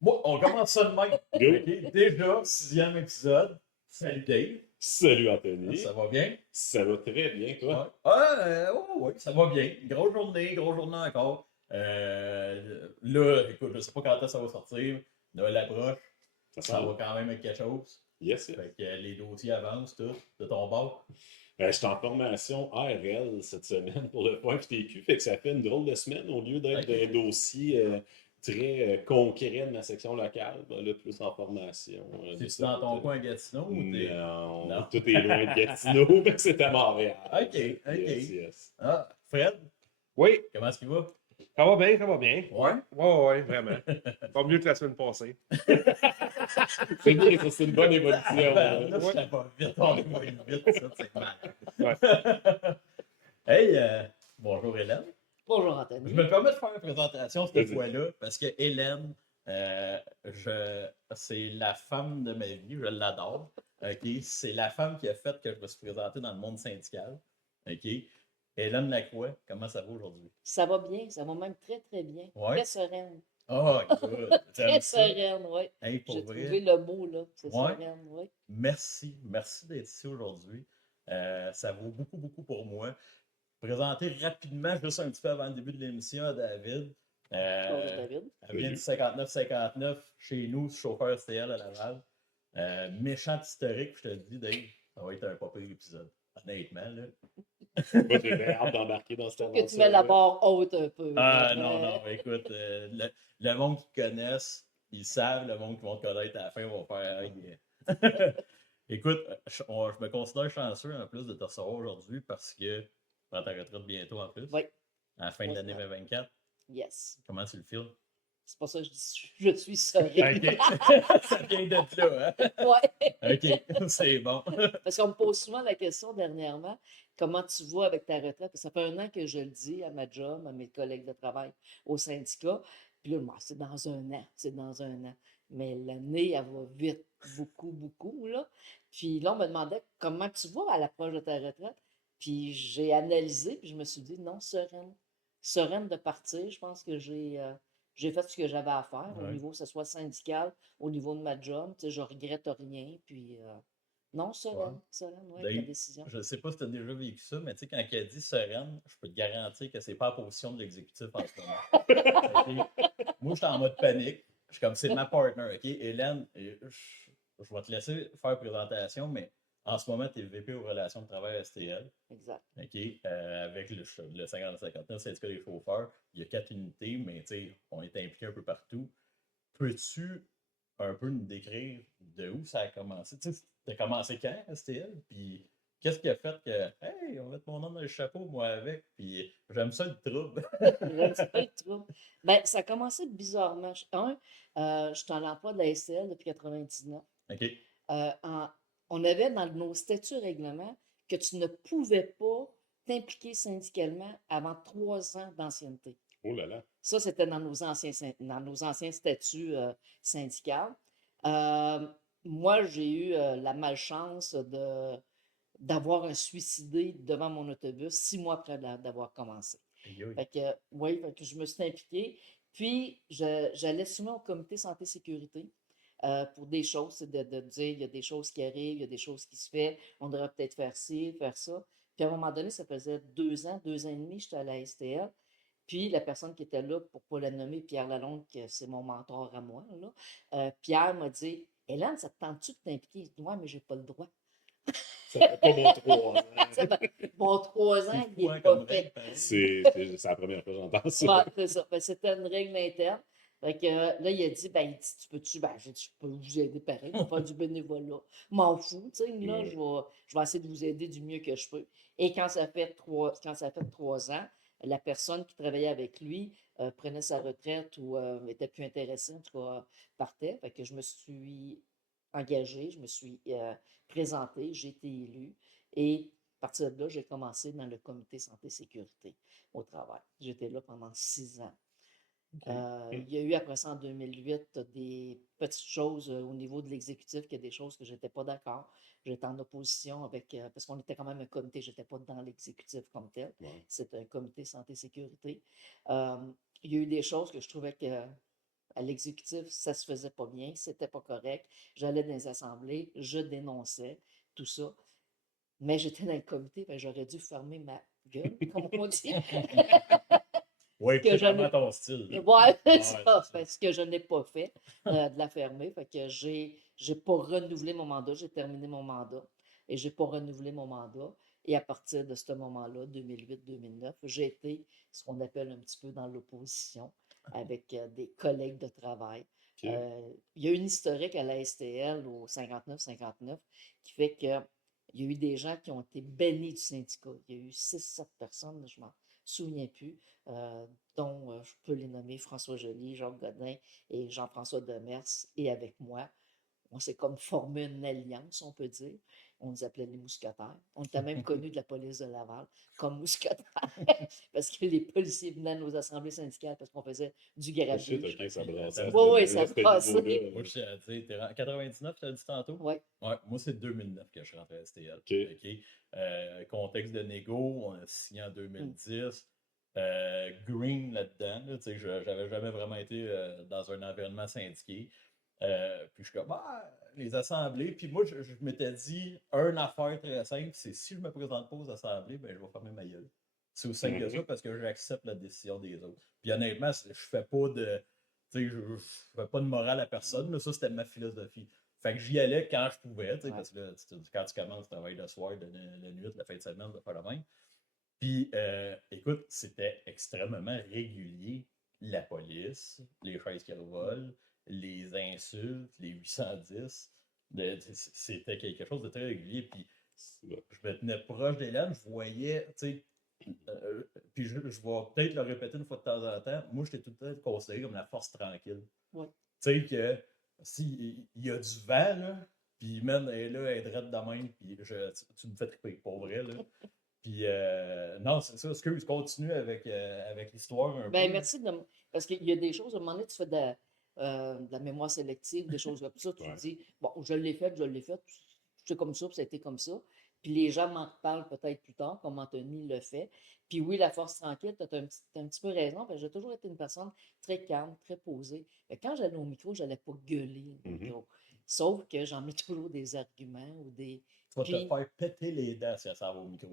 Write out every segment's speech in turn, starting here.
Bon, on commence ça de même. Go. OK? Déjà, 6e épisode. Salut Dave. Salut Anthony. Ça va bien? Ça va très bien, Ouais. toi? Oui, ça va bien. Grosse journée encore. Là, écoute, je sais pas quand est-ce que ça va sortir. Noël approche. Ça Ça va sent. quand même être quelque chose. Yes, yes. Fait que les dossiers avancent, tout, de ton bord. Je suis en formation ARL cette semaine pour le point FTQ, fait que ça fait une drôle de semaine au lieu d'être OK. des dossiers très concrets de ma section locale, ben là, plus en formation. de C'est-tu ce dans ton côté. coin à Gatineau ou t'es. Non, Non. tout est loin de Gatineau, fait que c'est à Montréal. OK, Yes, OK. yes. Ah, Fred, Oui, comment est-ce qu'il va? ça va bien, ça va bien. Ouais? Ouais, vraiment. Pas mieux que la semaine passée. C'est bien, ça, c'est une bonne évolution. Ben, là, Ouais. je pas vite, on évolue vite, ça, c'est mal. Ouais. Hey, bonjour Hélène. Bonjour Je Anthony. me permets de faire une présentation cette Vas-y. fois-là parce que Hélène, c'est la femme de ma vie, je l'adore. OK? C'est la femme qui a fait que je me suis présenté dans le monde syndical. OK? Hélène Lacroix, comment ça va aujourd'hui? Ça va bien, ça va même très très bien. Ouais. Très sereine. Oh, good! Très J'aime ça. sereine, oui. Hey, pour J'ai vrai, trouvé le mot là. C'est Ouais. sereine, oui. merci d'être ici aujourd'hui. Ça vaut beaucoup pour moi. Présenter rapidement, juste un petit peu avant le début de l'émission, à David. Bonjour David. Elle vient du 59-59 chez nous, chauffeur STL à Laval. Méchant historique, je te le dis, Dave, ça va être un pas pire épisode. Honnêtement, là. Moi, j'ai bien hâte d'embarquer dans cette Que tu mets la aventure. barre haute un peu. Ah là, non, mais- non, écoute, le monde qui connaissent, ils savent, le monde qui vont te connaître à la fin va faire. Hey, écoute, je me considère chanceux en plus de te recevoir aujourd'hui parce que tu prends ta retraite bientôt en plus, Oui, à la fin de Oui, l'année ça. 2024. yes. Comment tu le files? C'est pour ça que je suis sereine. Ok, ça vient d'être là, hein? Ouais. Ok, c'est bon. Parce qu'on me pose souvent la question dernièrement, comment tu vas avec ta retraite? Parce que ça fait 1 an que je le dis à ma job, à mes collègues de travail, au syndicat. Puis là, moi, c'est dans 1 an, c'est dans 1 an. Mais l'année, elle va vite, beaucoup, là. Puis là, on me demandait comment tu vas à l'approche de ta retraite. Puis j'ai analysé, puis je me suis dit, non, sereine. Sereine de partir. Je pense que j'ai fait ce que j'avais à faire au Ouais. niveau, que ce soit syndical, au niveau de ma job. Tu sais, je regrette rien. Puis non, sereine, oui, ta Dave, décision. je ne sais pas si tu as déjà vécu ça, mais tu sais, quand elle dit sereine, je peux te garantir que c'est pas la position de l'exécutif en ce moment. Ok? Moi, je suis en mode panique. Je suis comme, c'est ma partner, OK? Hélène, je vais te laisser faire présentation, mais en ce moment, tu es VP aux relations de travail à STL. Exact. OK? Avec le 50-59 syndicat des chauffeurs, il y a 4 unités, mais tu sais, on est impliqué un peu partout. Peux-tu un peu nous décrire de où ça a commencé? Tu sais, t'as commencé quand, STL? Puis qu'est-ce qui a fait que, hey, on va mettre mon nom dans le chapeau, moi, avec, puis j'aime ça le trouble. J'aime ça le trouble. Ben, ça a commencé bizarrement. Je suis en emploi de la STL depuis 99. OK. On avait dans nos statuts règlements que tu ne pouvais pas t'impliquer syndicalement avant 3 ans d'ancienneté. Oh là là. Ça, c'était dans nos anciens statuts syndicaux. Euh, Moi, j'ai eu la malchance d'avoir un suicidé devant mon autobus 6 mois après d'avoir commencé. Aïe, aïe. Fait que, oui, fait que je me suis impliquée. Puis, j'allais souvent au comité santé-sécurité pour des choses, c'est de dire, il y a des choses qui arrivent, il y a des choses qui se font, on devrait peut-être faire ci, faire ça. Puis, à un moment donné, ça faisait 2 ans, 2 ans et demi, j'étais à la STL. Puis, la personne qui était là, pour ne pas la nommer, Pierre Lalonde, que c'est mon mentor à moi, là, Pierre m'a dit, Hélène, ça te tente-tu de t'impliquer? Je dis, ouais, mais j'ai pas le droit. Ça fait pas bon 3 ans. Ça fait, bon, 3 ans, C'est il fou, hein, n'est pas comme fait. règle, pareil. C'est la première fois que j'entends ça. Ouais, c'est ça. Ben, c'était une règle interne. Fait que, là, il a dit, ben, il dit, tu peux-tu, ben, j'ai dit, je peux vous aider pareil, on va faire du bénévolat. M'en fous, tu sais, là, Ouais. je vais essayer de vous aider du mieux que je peux. Et quand ça fait 3 ans, la personne qui travaillait avec lui prenait sa retraite ou était plus intéressée, en tout cas, partait. Fait que je me suis engagée, je me suis présentée, j'ai été élue. Et à partir de là, j'ai commencé dans le comité santé-sécurité au travail. J'étais là pendant 6 ans. OK. Il y a eu après ça en 2008 des petites choses au niveau de l'exécutif, qu'il y a des choses que je n'étais pas d'accord. J'étais en opposition avec, parce qu'on était quand même un comité, je n'étais pas dans l'exécutif comme tel. Ouais. C'est un comité santé-sécurité. Il y a eu des choses que je trouvais que À l'exécutif, ça se faisait pas bien, c'était pas correct. J'allais dans les assemblées, je dénonçais tout ça. Mais j'étais dans le comité, ben, j'aurais dû fermer ma gueule, comme on dit. Oui, Que c'est je vraiment n'ai ton style. Ouais, Ouais, c'est ouais, ça, c'est ça. parce que je n'ai pas fait, de la fermer. Fait que j'ai pas renouvelé mon mandat, j'ai terminé mon mandat et j'ai pas renouvelé mon mandat. Et à partir de ce moment-là, 2008-2009, j'ai été ce qu'on appelle un petit peu dans l'opposition avec des collègues de travail. OK. Il y a une historique à la STL au 59-59 qui fait que il y a eu des gens qui ont été bannis du syndicat. Il y a eu 6-7 personnes, je m'en souviens plus, euh, dont je peux les nommer François Joly, Jacques Godin et Jean-François Demers, et avec moi. On s'est comme formé une alliance, on peut dire. On nous appelait les mousquetaires. On était même connus de la police de Laval comme mousquetaires parce que les policiers venaient à nos assemblées syndicales parce qu'on faisait du Oh shit, grabuge. OK, ça brassait. Oui, Oui, oui, À ça ce brassait. niveau-là. Moi, je t'ai dit, t'es en 99, tu as dit tantôt? Oui, Ouais, moi, c'est 2009 que je suis rentré à STL. OK. OK. Contexte de négo, on a signé en 2010. Green là-dedans, là, tu sais, j'avais jamais vraiment été dans un environnement syndiqué. Puis je suis comme, les assemblées. Puis moi, je m'étais dit, une affaire très simple, c'est si je me présente pas aux assemblées, ben, je vais fermer ma gueule. C'est aussi simple que ça parce que j'accepte la décision des autres. Puis honnêtement, je fais pas de. Tu sais, je fais pas de morale à personne, là, ça c'était ma philosophie. Fait que j'y allais quand je pouvais, tu sais, ouais. parce que là, quand tu commences, tu travailles le soir, la nuit, la fin de semaine, de faire la même. Puis, écoute, c'était extrêmement régulier. La police, les chaises qui revolent, les insultes, les 810. C'était quelque chose de très régulier. Puis, je me tenais proche d'Hélène, je voyais, tu sais, puis je vais peut-être le répéter une fois de temps en temps. Moi, j'étais tout le temps considéré comme la force tranquille. Ouais. Tu sais que s'il y a du vent, là, puis man, elle est là, elle est drette de même, puis tu me fais triper, pour vrai, là. Puis, non, c'est ça, excuse, continue avec l'histoire un Ben, peu. merci de parce qu'il y a des choses, à un moment donné, tu fais de la mémoire sélective, des choses comme ça, tu te Ouais. dis, bon, je l'ai fait, c'est comme ça, puis ça a été comme ça. Puis les gens m'en reparlent peut-être plus tard, comme Anthony le fait. Puis oui, la force tranquille, tu as un petit peu raison, parce que j'ai toujours été une personne très calme, très posée. Mais quand j'allais au micro, je n'allais pas gueuler au micro. Sauf que j'en mets toujours des arguments ou des. Tu vas te Puis, faire péter les dents si ça va au micro.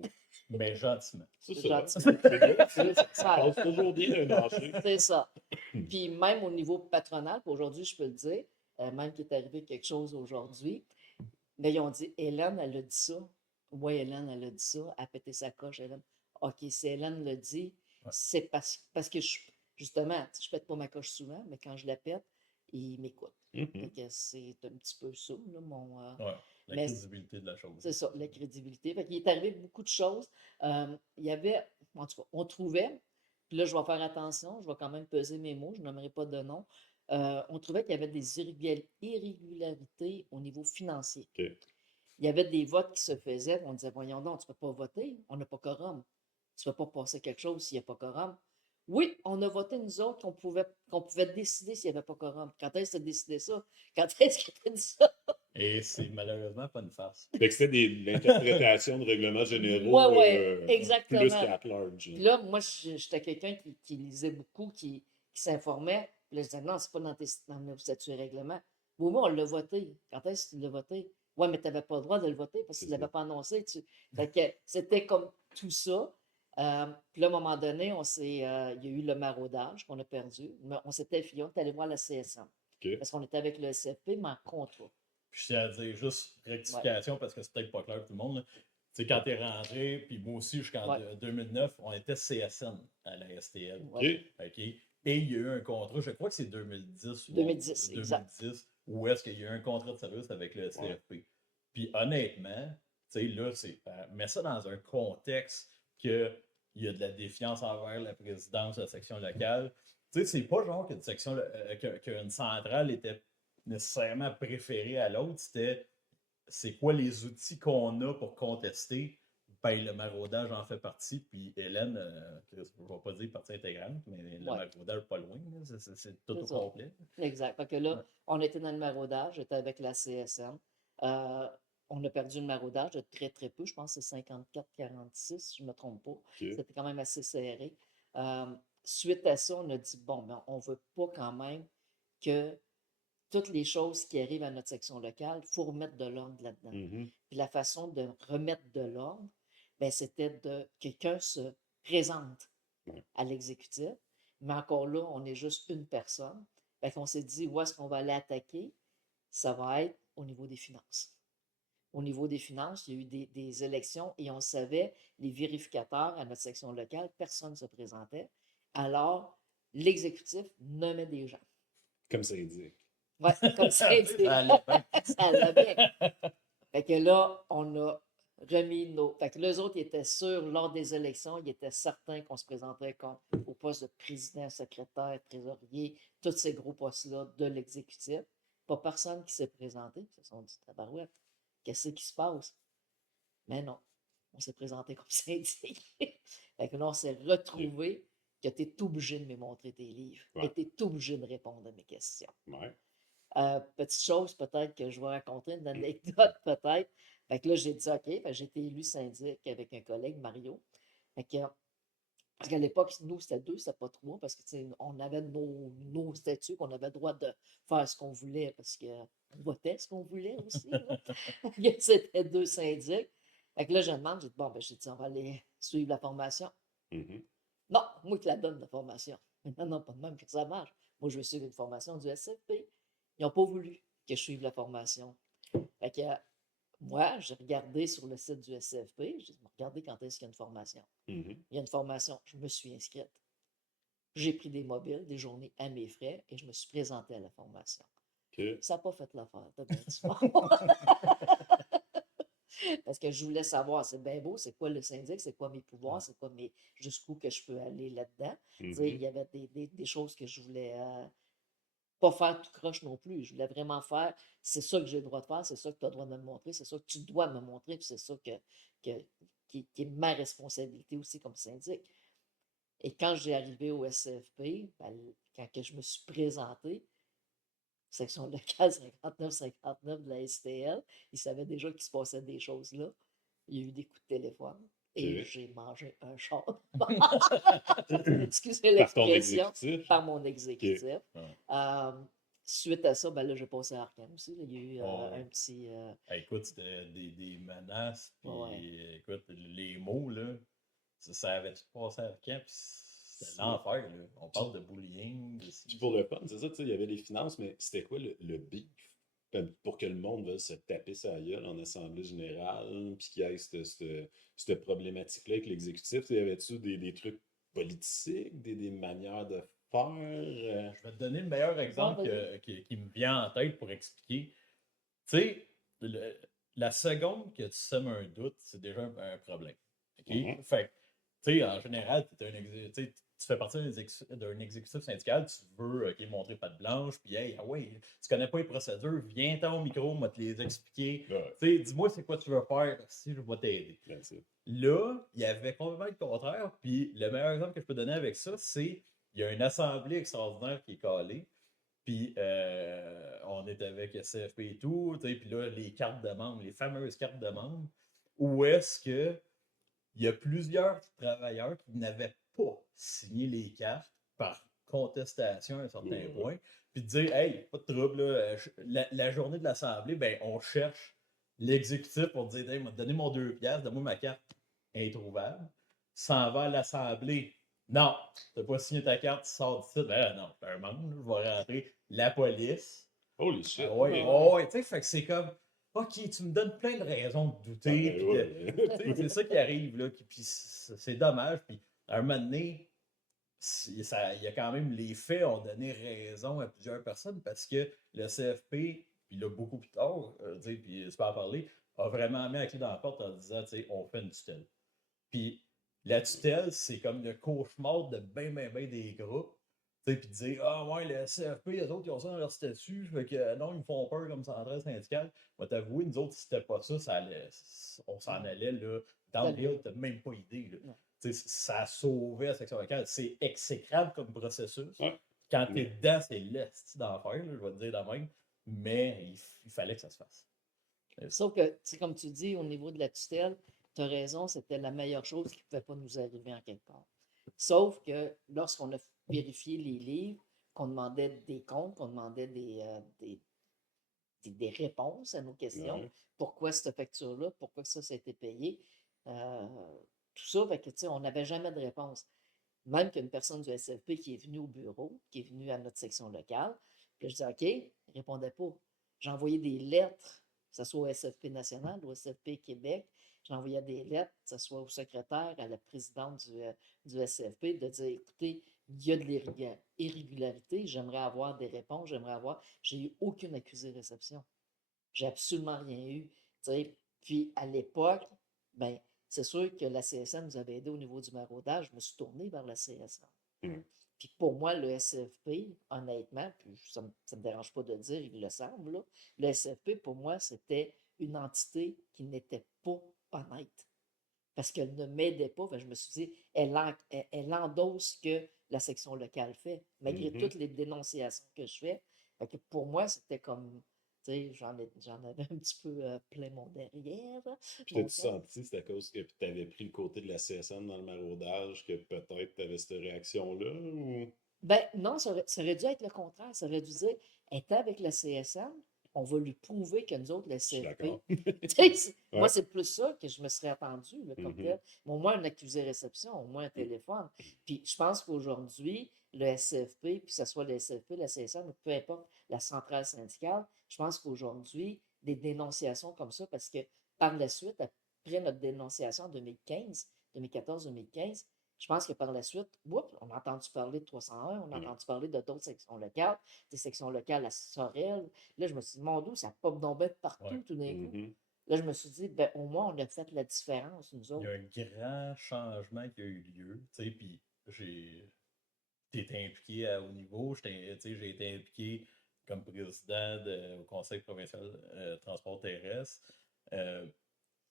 Mais gentiment. C'est c'est ça. gentil. C'est bien, ça. Ça Ça passe toujours bien un marché. C'est ça. Puis même au niveau patronal, puis aujourd'hui, je peux le dire, même qu'il est arrivé quelque chose aujourd'hui, mais ils ont dit, Hélène, elle a dit ça. Oui, Hélène, elle a dit ça. Elle a pété sa coche, Hélène. OK, si Hélène le dit, Ouais. c'est parce que justement, tu sais, je pète pas ma coche souvent, mais quand je la pète, il m'écoute. Fait que c'est un petit peu ça, là, mon. Ouais, la Mais crédibilité de la chose. c'est ça, la crédibilité. Fait qu'il est arrivé beaucoup de choses. Il y avait, en tout cas, on trouvait, puis là, je vais faire attention, je vais quand même peser mes mots, je n'aimerais pas de nom. On trouvait qu'il y avait des irrégularités au niveau financier. OK. Il y avait des votes qui se faisaient, on disait, voyons donc, tu ne peux pas voter, on n'a pas quorum. Tu ne peux pas passer quelque chose s'il n'y a pas quorum. Oui, on a voté, nous autres, qu'on pouvait décider s'il n'y avait pas quorum. Quand est-ce que tu as décidé ça? Quand est-ce que tu as dit ça? Et c'est malheureusement pas une farce. Fait que c'était l'interprétation de règlements généraux Ouais, ouais, plus exactement. qu'à large. Puis là, moi, j'étais quelqu'un qui lisait beaucoup, qui s'informait. Puis là, je disais, non, c'est pas dans nos statuts et règlements. Oui, moi, on l'a voté. Quand est-ce que tu l'as voté? Ouais, mais tu n'avais pas le droit de le voter parce que tu ne l'avais pas annoncé. Fait que c'était comme tout ça. Puis là, à un moment donné, il y a eu le maraudage qu'on a perdu. Mais on s'était fié, on est allé voir la CSM. OK. Parce qu'on était avec le SFP, mais en contrat. Puis je tiens à dire juste rectification parce que c'est peut-être pas clair pour tout le monde. Tu sais, quand t'es rentré, puis moi aussi jusqu'en 2009, on était CSN à la STL. Ouais. OK? Et il y a eu un contrat, je crois que c'est 2010 ou 2010, exact. 2010, où est-ce qu'il y a eu un contrat de service avec le CFP. Puis honnêtement, tu sais, là, mets ça dans un contexte qu'il y a de la défiance envers la présidence de la section locale. Tu sais, c'est pas genre qu'une section, qu'une centrale était nécessairement préférée à l'autre, c'était c'est quoi les outils qu'on a pour contester. Ben, le maraudage en fait partie, puis Hélène, je ne vais pas dire partie intégrante, mais le maraudage pas loin, c'est tout au complet. Exact. Fait que là, on était dans le maraudage, j'étais avec la CSN. On a perdu le maraudage de très, très peu, je pense que c'est 54-46, si je ne me trompe pas. C'était quand même assez serré. Suite à ça, on a dit, bon, ben, on ne veut pas quand même que toutes les choses qui arrivent à notre section locale, il faut remettre de l'ordre là-dedans. Mhm. Puis la façon de remettre de l'ordre, ben, c'était de quelqu'un se présente Ouais. à l'exécutif, mais encore là, on est juste une personne. Fait qu'on s'est dit, où est-ce qu'on va aller attaquer? Ça va être au niveau des finances. Au niveau des finances, il y a eu des élections et on savait, les vérificateurs à notre section locale, personne ne se présentait. Alors, l'exécutif nommait des gens. Comme syndic. Oui, comme Ça allait syndic. bien. Ça allait bien. Fait que là, on a remis nos. Fait que les autres, ils étaient sûrs, lors des élections, ils étaient certains qu'on se présentait comme au poste de président, secrétaire, trésorier, tous ces gros postes-là de l'exécutif. Pas personne qui s'est présenté. Ils se sont dit, tabarouette, qu'est-ce qui se passe? Mais non, on s'est présenté comme syndic. Fait que là, on s'est retrouvé que tu es obligé de me montrer tes livres Ouais. et tu es obligé de répondre à mes questions. Ouais. Petite chose peut-être que je vais raconter, une anecdote peut-être. Fait que là, j'ai dit, OK, j'ai été élu syndic avec un collègue, Mario. Fait que, parce qu'à l'époque, nous, c'était 2, c'était pas 3, parce que on avait nos statuts, qu'on avait le droit de faire ce qu'on voulait, parce qu'on votait ce qu'on voulait aussi. Là. Fait que c'était 2 syndics. Fait que là, je demande, j'ai dit, bon, j'ai dit, on va aller suivre la formation. Mhm. Non, moi qui la donne, la formation. Non, non, pas de même que ça marche. Moi, je veux suivre une formation du SFP. Ils n'ont pas voulu que je suive la formation. Fait que moi, j'ai regardé sur le site du SFP, j'ai dit, regardez quand est-ce qu'il y a une formation. Mhm. Il y a une formation, je me suis inscrite. J'ai pris des mobiles, des journées à mes frais et je me suis présentée à la formation. OK. Ça n'a pas fait l'affaire de bien du monde. Parce que je voulais savoir, c'est bien beau, c'est quoi le syndic, c'est quoi mes pouvoirs, c'est quoi jusqu'où que je peux aller là-dedans. Tu sais, il Mhm. y avait des choses que je voulais pas faire tout croche non plus. Je voulais vraiment faire, c'est ça que j'ai le droit de faire, c'est ça que tu as le droit de me montrer, c'est ça que tu dois me montrer, puis c'est ça qui est ma responsabilité aussi comme syndic. Et quand j'ai arrivé au SCFP, ben, quand que je me suis présenté, section locale 59-59 de la STL, ils savaient déjà qu'il se passait des choses là. Il y a eu des coups de téléphone et OK. j'ai mangé un char. Par Excusez ton l'expression, exécutif. par mon OK. exécutif. Ouais. Suite à ça, ben là, j'ai passé à Arkham aussi. Là. Il y a eu Oh, un ouais. petit. Écoute, c'était des menaces, Ouais. puis écoute, les mots, là, ça avait tout passé à camp, puis c'était C'est- l'enfer, là. On parle de bullying, de ci, Puis ça. pour le fun, c'est ça, tu sais, il y avait les finances, mais c'était quoi le beef? Pour que le monde veuille se taper sa gueule en assemblée générale, puis qu'il y ait cette problématique-là avec l'exécutif. Tu sais, y avait-tu des trucs politiques, des manières de faire? Je vais te donner le meilleur exemple vas-y. qui me vient en tête pour expliquer. Tu sais, la seconde que tu sèmes un doute, c'est déjà un problème. OK? Mhm. Fait que, tu sais, en général, tu fais partie d'un exécutif syndical, tu veux montrer patte blanche, puis hey, ah ouais, tu connais pas les procédures, viens-t'en au micro, moi te les expliquer. Ouais, Tu sais, dis-moi c'est quoi tu veux faire, si je vais t'aider. that's it. Là, il y avait complètement le contraire, puis le meilleur exemple que je peux donner avec ça, c'est il y a une assemblée extraordinaire qui est calée, puis on est avec SFP et tout, tu sais, puis là, les cartes de membres, les fameuses cartes de membres, où est-ce que il y a plusieurs travailleurs qui n'avaient pas signé les cartes par contestation à un certain Ouais, ouais. point, puis de dire, hey, pas de trouble, là, la journée de l'Assemblée, ben, on cherche l'exécutif pour dire, hey, m'a donné mon 2 piastres, donne-moi ma carte introuvable, s'en va à l'Assemblée. Non, t'as pas signé ta carte, tu sors d'ici. Ben non, t'es un membre, je vais rentrer. La police. Holy shit! Ah ouais, OK. ouais, ouais, tu sais, fait que c'est comme, OK, tu me donnes plein de raisons de douter, Ben puis ouais. tu sais, c'est ça qui arrive, là, puis c'est dommage, puis à un moment donné, il y a quand même, les faits ont donné raison à plusieurs personnes, parce que le CFP, puis là, beaucoup plus tard, tu sais, puis c'est pas à parler, a vraiment mis la clé dans la porte en disant, tu sais, on fait une tutelle. Puis la tutelle, c'est comme le cauchemar de ben des groupes. Tu sais, puis de dire, ah ouais, le CFP, les autres, ils ont ça dans leur statut, fait que non, ils me font peur comme centrale syndicale. Moi, t'avouer, nous autres, si c'était pas ça, on s'en allait, là, dans le hill, t'as même pas idée, là. Non. Tu sais, ça a sauvé la section locale. C'est exécrable comme processus. Ouais. Quand t'es Mais dedans, c'est l'esti d'enfer, là, je vais te dire de même. Mais il fallait que ça se fasse. Sauf que, tu sais, comme tu dis, au niveau de la tutelle, tu as raison, c'était la meilleure chose qui ne pouvait pas nous arriver en quelque part. Sauf que lorsqu'on a vérifié les livres, qu'on demandait des comptes, qu'on demandait des réponses à nos questions. Ouais. Pourquoi cette facture-là? Pourquoi ça a été payé? Euh, tout ça, fait que, tu sais, on n'avait jamais de réponse. Même qu'une personne du SFP qui est venue au bureau, qui est venue à notre section locale, puis je dis OK, il ne répondait pas. J'ai envoyé des lettres, que ce soit au SFP national ou au SFP Québec. J'envoyais des lettres, que ce soit au secrétaire, à la présidente du SFP, de dire écoutez, il y a de l'irrégularité, j'aimerais avoir des réponses, j'aimerais avoir. J'ai eu aucune accusée de réception. J'ai absolument rien eu. Tu sais. Puis à l'époque, ben, c'est sûr que la CSN nous avait aidé au niveau du maraudage. Je me suis tourné vers la CSN. Mm. Puis pour moi, le SFP, honnêtement, puis ça ne me dérange pas de le dire, il le semble, là, le SFP, pour moi, c'était une entité qui n'était pas honnête. Parce qu'elle ne m'aidait pas. Fait que je me suis dit, elle endosse ce que la section locale fait, malgré Mhm. toutes les dénonciations que je fais. Fait que pour moi, c'était comme, tu sais, j'en avais un petit peu plein mon derrière, Puis mon t'as-tu cœur. senti, c'est à cause que tu avais pris le côté de la CSN dans le maraudage, que peut-être tu avais cette réaction-là? Ou... Ben non, ça aurait dû être le contraire. Ça aurait dû dire, elle était avec la CSN, on va lui prouver que nous autres, la Je suis CFP. d'accord. Tu sais, moi, Ouais. c'est plus ça que je me serais attendu, là, comme Mhm. tel. Mais au moins un accusé réception, au moins un téléphone. Puis je pense qu'aujourd'hui, le SFP, puis que ce soit le SFP, la CSN, ou peu importe la centrale syndicale, je pense qu'aujourd'hui, des dénonciations comme ça, parce que par la suite, après notre dénonciation en 2015, 2014-2015, je pense que par la suite, on a entendu parler de 301, on a Ouais. entendu parler de d'autres sections locales, des sections locales à Sorel. Là, je me suis dit, mon Dieu, ça pop tombait partout Ouais. tout d'un coup. Mhm. Là, je me suis dit, ben, au moins, on a fait la différence, nous Il y a autres. un grand changement qui a eu lieu, tu sais, puis été impliqué à haut niveau, tu sais, j'ai été impliqué comme président au Conseil provincial transport terrestre. Euh,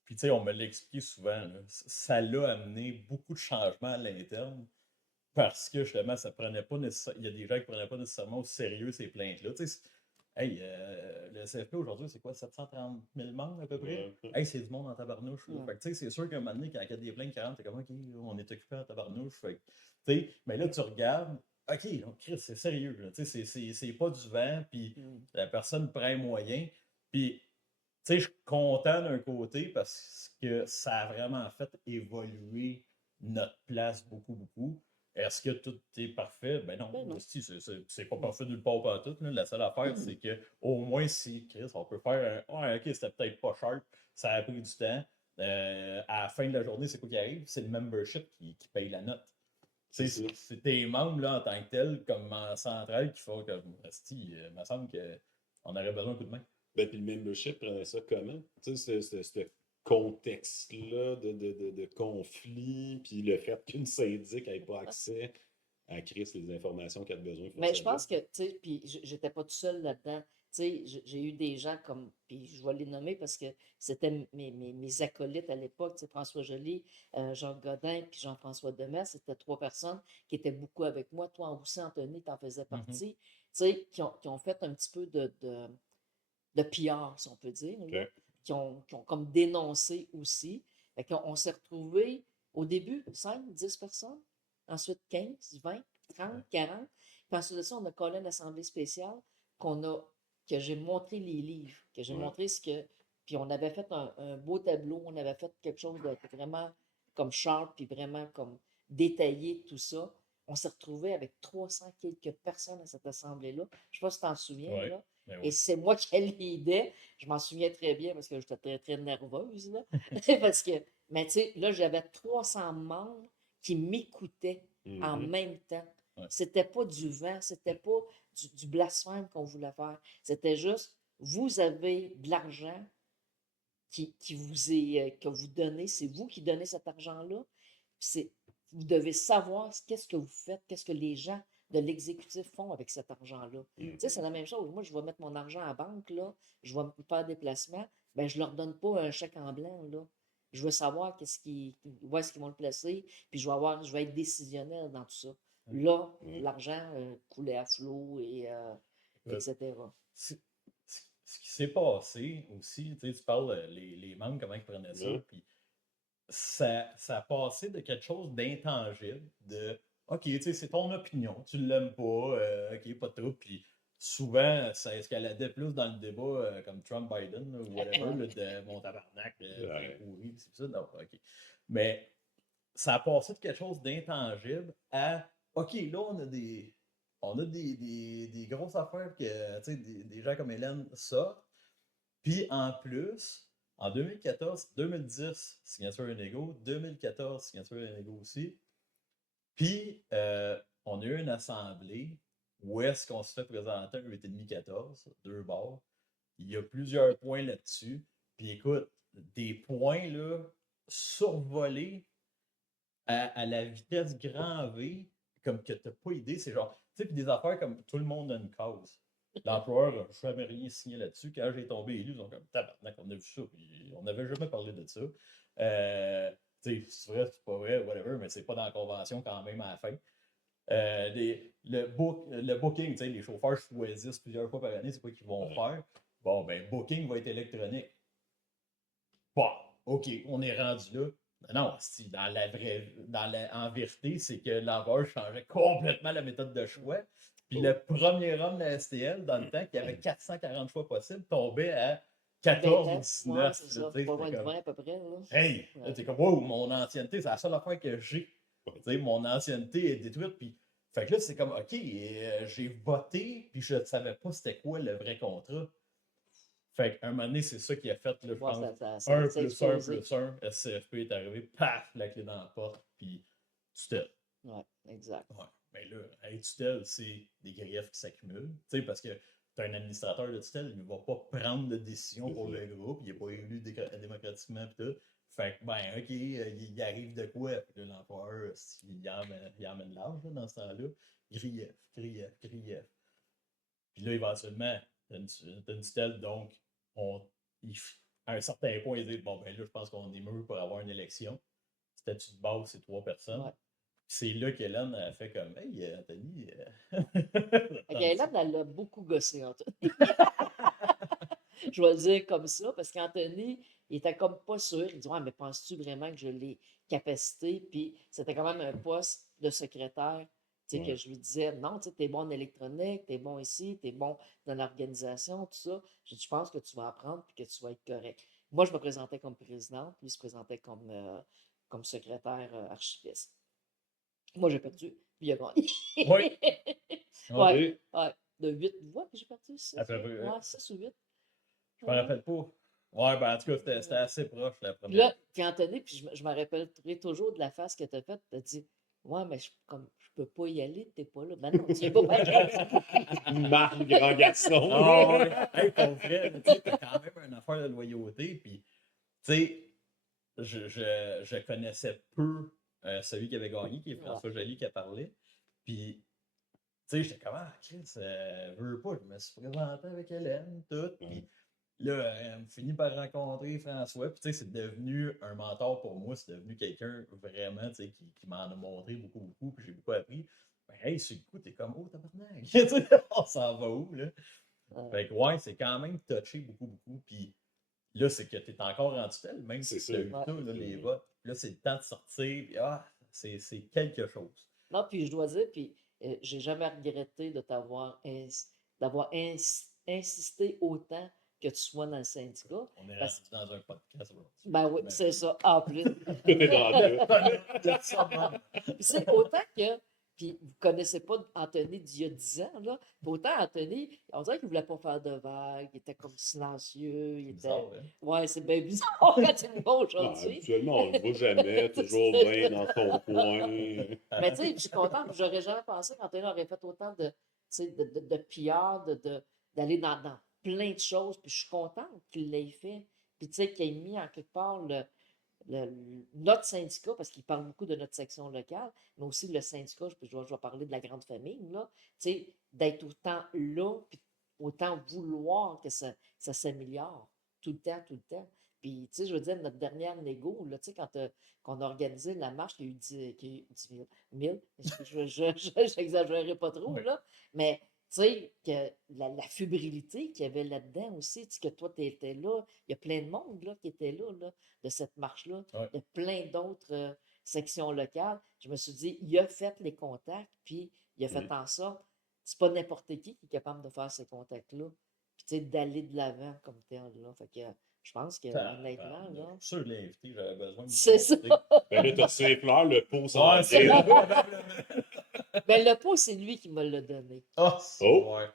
Puis, tu sais, on me l'explique souvent, là, ça l'a amené beaucoup de changements à l'interne parce que justement, ça prenait pas nécessairement. Il y a des gens qui ne prenaient pas nécessairement au sérieux ces plaintes-là. Tu sais, hey, le CFP aujourd'hui, c'est quoi, 730 000 membres à peu près? Ouais. Hey, c'est du monde en tabarnouche. Là. Mm. Fait que, tu sais, c'est sûr qu'à un moment donné, quand il y a des plaintes qui rentrent, t'es comme, OK, on est occupé en tabarnouche. Fait que, tu sais, mais là, tu regardes, OK, donc, Chris, c'est sérieux. Là. Tu sais, c'est pas du vent, puis Mm. la personne prend un moyen. Puis, tu sais, je suis content d'un côté parce que ça a vraiment fait évoluer notre place beaucoup, beaucoup. Est-ce que tout est parfait? Ben non, Ben non. si, c'est pas parfait nulle part pas tout. Là. La seule affaire, c'est que au moins si Chris, on peut faire un ouais, ok, c'était peut-être pas sharp, ça a pris du temps. À la fin de la journée, c'est quoi qui arrive? C'est le membership qui paye la note. C'est ça. C'est tes membres là, en tant que tels, comme en centrale, qui font comme il me semble qu'on aurait besoin d'un coup de main. Ben, puis le membership prenait ça comment? Tu sais, ce contexte-là de conflit, puis le fait qu'une syndic n'ait pas accès à Chris les informations qu'elle a besoin pour Mais sa je job. pense que, tu sais, puis j'étais pas tout seul là-dedans. Tu sais, j'ai eu des gens comme, puis je vais les nommer parce que c'était mes acolytes à l'époque, tu sais, François Joly, Jean Godin, puis Jean-François Demers, c'était trois personnes qui étaient beaucoup avec moi. Toi aussi, Anthony, t'en faisais partie, tu sais, qui ont fait un petit peu de PR, si on peut dire, là, OK. qui ont comme dénoncé aussi. Fait qu'on s'est retrouvés au début 5, 10 personnes, ensuite 15, 20, 30, 40. Puis ensuite de ça, on a collé une assemblée spéciale que j'ai montré les livres, que j'ai Ouais. montré ce que. Puis on avait fait un beau tableau, on avait fait quelque chose de vraiment comme sharp, puis vraiment comme détaillé, tout ça. On s'est retrouvés avec 300 quelques personnes à cette assemblée-là. Je ne sais pas si tu t'en souviens, Ouais, là. ben Et oui. c'est moi qui l'aidais. Je m'en souviens très bien parce que j'étais très, très nerveuse, là. Parce que, mais tu sais, là, j'avais 300 membres qui m'écoutaient en Mhm. même temps. Ouais. C'était pas du vent, c'était pas du blasphème qu'on voulait faire. C'était juste, vous avez de l'argent qui vous est, que vous donnez, c'est vous qui donnez cet argent-là. Vous devez savoir qu'est-ce que vous faites, qu'est-ce que les gens de l'exécutif font avec cet argent-là. Tu sais, c'est Mhm. la même chose. Moi, je vais mettre mon argent à la banque, là, je vais me faire des placements, ben, je ne leur donne pas un chèque en blanc, là. Je veux savoir où est-ce qu'ils vont le placer, puis je vais être décisionnel dans tout ça. Là, Ouais. l'argent coulait à flot etc. Ce qui s'est passé aussi, tu sais, tu parles les membres, comment ils prenaient ça, Ouais. puis ça a passé de quelque chose d'intangible, de OK, tu sais, c'est ton opinion, tu l'aimes pas, OK, pas de trouble. Puis souvent, ça escaladait plus dans le débat comme Trump-Biden là, ou whatever, Ouais. là, de mon tabarnak, c'est Ouais. pourri, c'est ça. Non, OK. Mais ça a passé de quelque chose d'intangible à OK, là, on a des grosses affaires que, tu sais, des gens comme Hélène sortent. Puis en plus, en 2014, 2010, signature Inigo, 2014, signature Inigo aussi. Puis on a eu une assemblée où est-ce qu'on se fait présenter un 8,5-14, deux bords. Il y a plusieurs points là-dessus. Puis écoute, des points là, survolés à la vitesse grand V, comme que t'as pas idée. C'est genre, tu sais, puis des affaires comme tout le monde a une cause. L'employeur n'a jamais rien signé là-dessus. Quand j'ai tombé élu, ils ont comme tabarnak, on a vu ça. Puis on n'avait jamais parlé de ça. Tu sais, c'est vrai, c'est pas vrai, whatever, mais c'est pas dans la convention quand même à la fin. Le booking, tu sais, les chauffeurs choisissent plusieurs fois par année, c'est quoi qu'ils vont Ouais. faire. Bon, ben, booking va être électronique. Bon, OK, on est rendu là. Non, si dans la vraie, en vérité, c'est que l'envoi changeait complètement la méthode de choix. Puis le premier homme de la STL, dans le temps, qui avait 440 choix possibles, tombait à 14 ou 20 ans. Ouais, 19. c'est Là, ça. tu sais, Pas c'était loin de comme, 20 à peu près. Là. hey, là, Ouais. t'es comme, wow, mon ancienneté, c'est la seule affaire que j'ai. Tu sais, mon ancienneté est détruite. Puis, fait que là, c'est comme, OK, j'ai voté, puis je ne savais pas c'était quoi le vrai contrat. Fait qu'à un moment donné, c'est ça qui a fait, là, je Ouais, pense, ça 1 a plus 1 explosé. plus 1, SCFP est arrivé, paf, la clé dans la porte, puis tutelle. Ouais, exact. Ouais. Mais là, être tutelle, c'est des griefs qui s'accumulent. Tu sais, parce que tu as un administrateur de tutelle, il ne va pas prendre de décision C'est pour ça. le groupe, il n'est pas élu démocratiquement, pis tout. Fait que, ben, OK, il arrive de quoi? Puis là, l'employeur, il emmène l'âge, là, dans ce temps-là. Grief, grief, grief. Puis là, éventuellement, t'as une tutelle, donc, on, à un certain point, ils disent, bon, ben là, je pense qu'on est mûr pour avoir une élection. Statut de base, c'est 3 personnes. Ouais. Puis c'est là qu'Hélène a fait comme, hey, Anthony, Fait tente qu'Hélène, ça. elle l'a beaucoup gossé, Anthony. Je vais le dire comme ça, parce qu'Anthony, il était comme pas sûr. Il dit, ouais, mais penses-tu vraiment que j'ai les capacités? Puis c'était quand même un poste de secrétaire, tu sais, que Ouais. je lui disais, non, tu sais, t'es bon en électronique, t'es bon ici, t'es bon dans l'organisation, tout ça. J'ai dit, je pense que tu vas apprendre puis que tu vas être correct. Moi, je me présentais comme présidente, lui, il se présentait comme secrétaire archiviste. Moi, j'ai perdu, puis il a gagné. Oui, Ouais, Et ouais. De 8 voix que j'ai perdu, 6, à peu près. ouais, 6 ou 8. Je me rappelle pas. Ouais, ben en tout cas, c'était assez proche la Puis première. là, puis Anthony, puis je me rappellerai toujours de la face que tu as faite. Tu as dit, ouais, mais je peux pas y aller, t'es pas là. Ben non, tu viens pas pareil. Marc, grand garçon. Ah ouais, hey, pour vrai, tu sais, t'as quand même une affaire de loyauté, puis, tu sais, je connaissais peu celui qui avait gagné, qui est Ouais. François Joly qui a parlé. Puis, tu sais, j'étais comme, ah, Chris, veux pas, je me suis présenté avec Hélène, tout. Puis là, elle me finit par rencontrer François. Puis, tu sais, c'est devenu un mentor pour moi. C'est devenu quelqu'un vraiment, tu sais, qui m'en a montré beaucoup, beaucoup. Puis, j'ai beaucoup appris. Ben, hey, sur le coup, t'es comme, oh, tabarnak. Tu sais, on s'en va où, là? Fait que, ouais, c'est quand même touché beaucoup, beaucoup. Puis, là, c'est que tu es encore en tutelle, même C'est si tu as sûr. eu Ouais. ça, là, les votes. Là, c'est le temps de sortir. Puis, ah, c'est quelque chose. Non, puis je dois dire, puis j'ai jamais regretté de d'avoir insisté autant que tu sois dans le syndicat. On est Parce rendu dans un podcast aujourd'hui. ben oui, c'est ça, en plus. T'es rendu là. Puis c'est autant que, puis vous connaissez pas Anthony d'il y a 10 ans, là, puis autant Anthony, on dirait qu'il voulait pas faire de vagues, il était comme silencieux, il était... Bizarre, hein? Ouais, c'est bien bizarre quand tu le vois Non, aujourd'hui. habituellement, on le voit jamais, toujours bien dans son coin. Mais tu sais, je suis contente, puis j'aurais jamais pensé qu'Anthony aurait fait autant de, tu sais, de PR, d'aller dans plein de choses, puis je suis contente qu'il l'ait fait. Puis tu sais, qu'il ait mis en quelque part notre syndicat, parce qu'il parle beaucoup de notre section locale, mais aussi le syndicat, je vais parler de la grande famille, là, tu sais, d'être autant là, puis autant vouloir que ça s'améliore tout le temps, tout le temps. Puis, tu sais, je veux dire, notre dernière négo, là, tu sais, qu'on a organisé la marche, il y a eu 10 000, 1000, j'exagérerai pas trop, Oui. là, mais tu sais, que la fébrilité qu'il y avait là-dedans aussi, tu sais, que toi, tu étais là, il y a plein de monde là, qui était là, de cette marche-là. Ouais. Il y a plein d'autres section locale, je me suis dit, il a fait les contacts, puis il a fait en sorte, c'est pas n'importe qui est capable de faire ces contacts-là, puis tu sais, d'aller de l'avant comme tel, là. Fait que je pense que, honnêtement, là, Je suis sûr de l'inviter, j'avais besoin de c'est ça. Ben là, t'as ses fleurs, le pot s'en Ouais, c'est vient. probablement. Ben, le pot, c'est lui qui me l'a donné. Ah, Oh. ouais.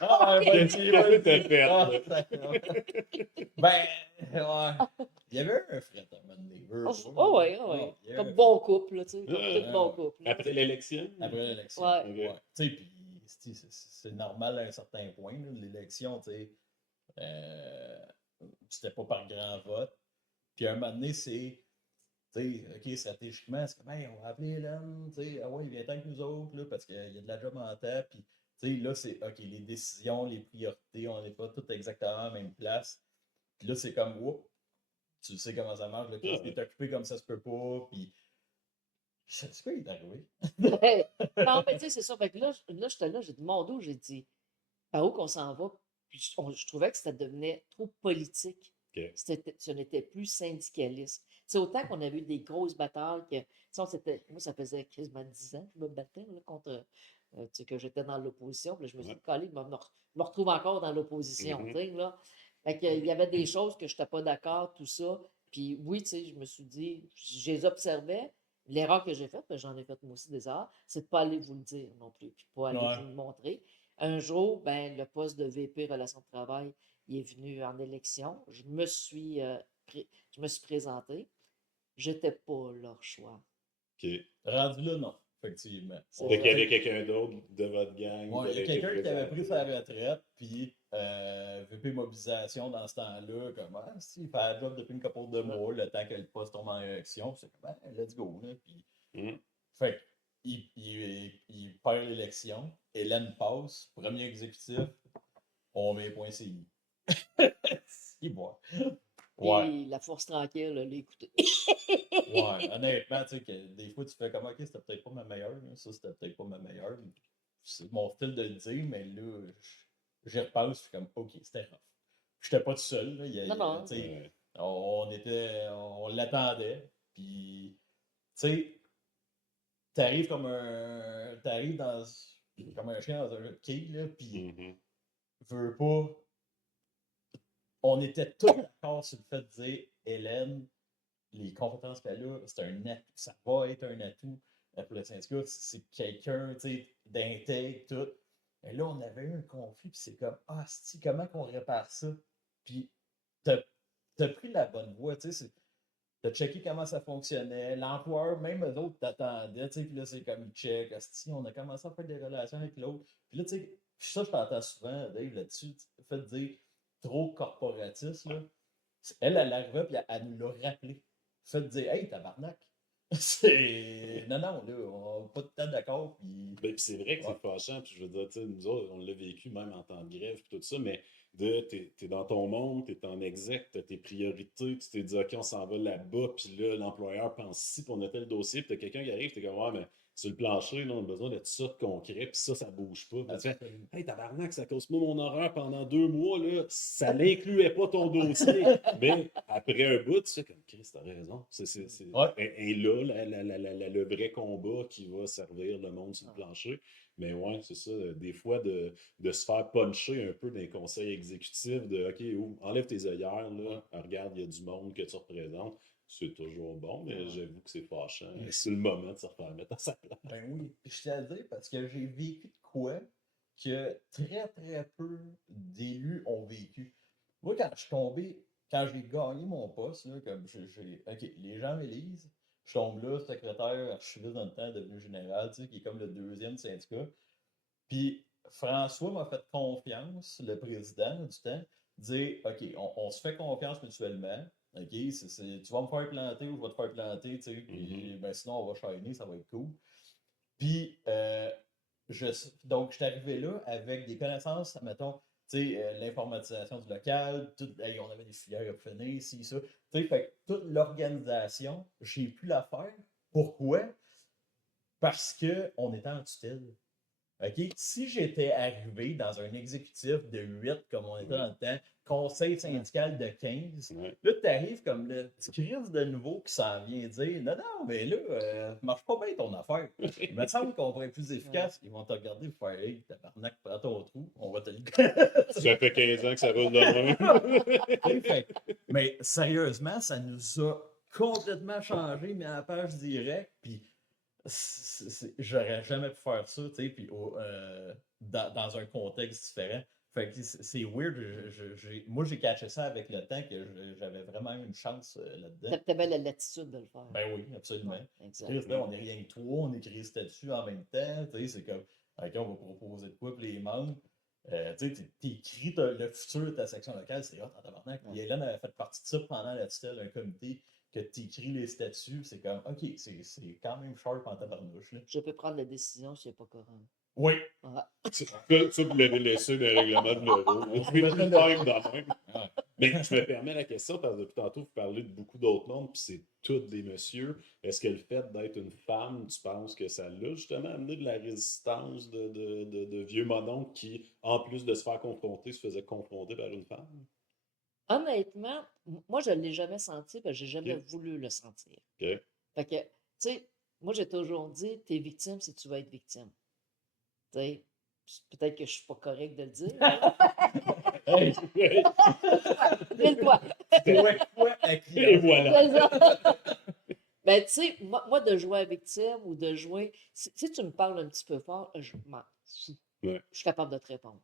Ah, ouais, Qu'est-ce que t'as fait, Ah, là? d'accord. Ben, ouais. Il y avait un fret à un moment donné. Oh, oui, oui. Ah, il y avait Comme un bon couple, là, tu sais, comme Ah, tout bon couple. là. Après l'élection? après l'élection. Ouais. Ouais. Tu sais, puis c'est normal à un certain point, là, l'élection, tu sais. C'était pas par grand vote. Puis à un moment donné, c'est, tu sais, OK, stratégiquement, c'est comme, hey, on va appeler Hélène, tu sais, ah ouais, il vient avec nous autres, là, parce qu'il y a de la job en tête. Puis, tu sais, là, c'est, OK, les décisions, les priorités, on n'est pas toutes exactement à la même place. Puis là, c'est comme, oups, tu sais comment ça marche, là, Chris, Ouais. t'es occupé comme ça se peut pas. Puis, je sais quoi, il est arrivé. Non, mais tu sais, c'est ça. Fait que là j'étais là, j'ai dit, mon dos, j'ai dit, par où qu'on s'en va? Puis je trouvais que ça devenait trop politique. OK. Ce n'était plus syndicaliste. C'est autant qu'on avait eu des grosses batailles que, tu sais, moi, ça faisait quasiment 10 ans que je me battais là, contre, tu sais, que j'étais dans l'opposition. Puis là, je me suis dit, Calé, je me retrouve encore dans l'opposition, Mhm. tu sais, là. Fait qu'il y avait des choses que je n'étais pas d'accord, tout ça. Puis oui, tu sais, je me suis dit, je les observais. L'erreur que j'ai faite, ben, j'en ai fait moi aussi des erreurs, c'est de ne pas aller vous le dire non plus, puis de ne pas aller Ouais. vous le montrer. Un jour, ben, le poste de VP Relations de travail, il est venu en élection. Je me suis présentée. J'étais pas leur choix. OK. Rendu là, non, effectivement. C'est Fait qu'il y ça. avait quelqu'un d'autre de votre gang Ouais, qui il y a avait été quelqu'un qui avait pris sa présenté. retraite, puis VP Mobilisation dans ce temps-là, comme, ah, si, il fait la job depuis une couple de mois, le temps que le poste tombe en élection, c'est comme, ben, let's go, là. Puis, Mhm. fait il perd l'élection, Hélène passe, premier exécutif, on met point CI. Si, bon. Ouais, Puis la force tranquille, là, l'écouter. ouais, honnêtement, tu sais, que des fois, tu fais comme, ok, c'était peut-être pas ma meilleure, là, ça, c'était peut-être pas ma meilleure. C'est mon style de le dire, mais là, j'y repasse, je suis comme, ok, c'était rough. J'étais pas tout seul, là, Non, non. tu sais, Ouais. on l'attendait, puis, tu sais, t'arrives comme un chien dans un jeu de quilles, là, puis, Mhm. veux pas, on était tous d'accord sur le fait de dire, Hélène, les compétences qu'elle a, c'est un atout, ça va être un atout pour le syndicat, c'est quelqu'un, tu sais, d'intègre, tout. Et là, on avait eu un conflit, puis c'est comme, ah, si, comment qu'on répare ça? Puis, t'as as pris la bonne voie, tu sais, t'as checké comment ça fonctionnait, l'employeur, même eux autres t'attendaient, tu sais, puis là, c'est comme, check, asti, on a commencé à faire des relations avec l'autre. Puis là, tu sais, ça, je t'entends souvent, Dave, là-dessus, le fait de dire trop corporatiste, là. Elle arrivait, puis elle nous l'a rappelé. Fait de dire, hey, tabarnak. Non, non, là, on n'est pas tout le temps d'accord. Puis, Ben, puis c'est vrai que ouais. c'est fâchant, puis je veux dire, tu sais, nous autres, on l'a vécu même en temps de grève, puis tout ça, mais t'es dans ton monde, t'es en exec, t'as tes priorités, tu t'es dit, OK, on s'en va là-bas, puis là, l'employeur pense ci pour noter le dossier, puis t'as quelqu'un qui arrive, t'es comme, ouais, mais sur le plancher, là, on a besoin de tout ça de concret, puis ça bouge pas. Puis là, tu fais, hey, tabarnak, ça cause pas mon horaire pendant 2 mois, là, ça n'incluait pas ton dossier. Mais après un bout, tu fais comme, Chris, t'as raison. Ouais. Et là, le vrai combat qui va servir le monde sur le plancher. Mais ouais, c'est ça, des fois, de se faire puncher un peu dans les conseils exécutifs, de OK, enlève tes œillères, là, regarde, il y a du monde que tu représentes. C'est toujours bon, mais j'avoue que c'est fâchant. C'est le moment de se refaire mettre à sa place. Ben oui, je t'ai dit parce que j'ai vécu de quoi que très, très peu d'élus ont vécu. Moi, quand je suis tombé, quand j'ai gagné mon poste, là, comme OK, les gens m'élisent, je tombe là, secrétaire archiviste dans le temps, devenu général, tu sais, qui est comme le deuxième syndicat. Puis François m'a fait confiance, le président du temps, dire OK, on se fait confiance mutuellement. OK, tu vas me faire planter ou je vais te faire planter, tu sais, puis ben, sinon on va shiner, ça va être cool. Puis, donc, je suis arrivé là avec des connaissances, mettons, tu sais, l'informatisation du local, hey, on avait des filières à finir, ici, ça. Tu sais, fait que toute l'organisation, j'ai pu la faire. Pourquoi? Parce qu'on était en tutelle. OK, si j'étais arrivé dans un exécutif de 8, comme on était dans le temps, conseil syndical de 15, Ouais. là, tu arrives comme le petit Chris de nouveau qui s'en vient dire non, non, mais là, marche pas bien ton affaire. Il me semble qu'on pourrait être plus efficace. Ils vont te regarder et faire hey, tabarnak, prends ton trou, on va te le. Ça fait 15 ans que ça roule de même. Fait mais sérieusement, ça nous a complètement changé, mais à la page directe, puis j'aurais jamais pu faire ça, tu sais, puis dans un contexte différent. Fait que c'est weird. Moi, j'ai catché ça avec le temps que j'avais vraiment eu une chance là-dedans. T'avais la latitude de le faire. Ben oui, absolument. Ouais, exact. Chris, là, on est rien que trois, on écrit statut en même temps, tu sais, c'est comme, OK, on va proposer de quoi pour les membres. Tu sais, t'écris le futur de ta section locale, c'est hot en tabarnak. Puis Hélène avait fait partie de ça pendant la tutelle d'un comité que t'écris les statuts, c'est comme, OK, c'est quand même sharp en tabarnouche, là. Je peux prendre la décision s'il n'y a pas quorum. Oui. Ah. Ça, vous l'avez laissé dans le règlement de l'euro. On fait le même de même. Ouais. Mais je me permets la question parce que depuis tantôt, vous parlez de beaucoup d'autres noms, puis c'est tous des messieurs. Est-ce que le fait d'être une femme, tu penses que ça l'a justement amené de la résistance de vieux mononcles qui, en plus de se faire confronter, se faisaient confronter par une femme? Honnêtement, moi, je ne l'ai jamais senti parce que j'ai jamais Ok. voulu le sentir. OK. Fait que, tu sais, moi, j'ai toujours dit, t'es victime si tu vas être victime. Tu sais, peut-être que je suis pas correct de le dire. Hey, Dis-le-toi. quoi à qui? Et voilà. C'est ça. Ben, tu sais, moi, de jouer à victime ou de jouer, si tu me parles un petit peu fort, je m'en fous. Ouais. Je suis capable de te répondre.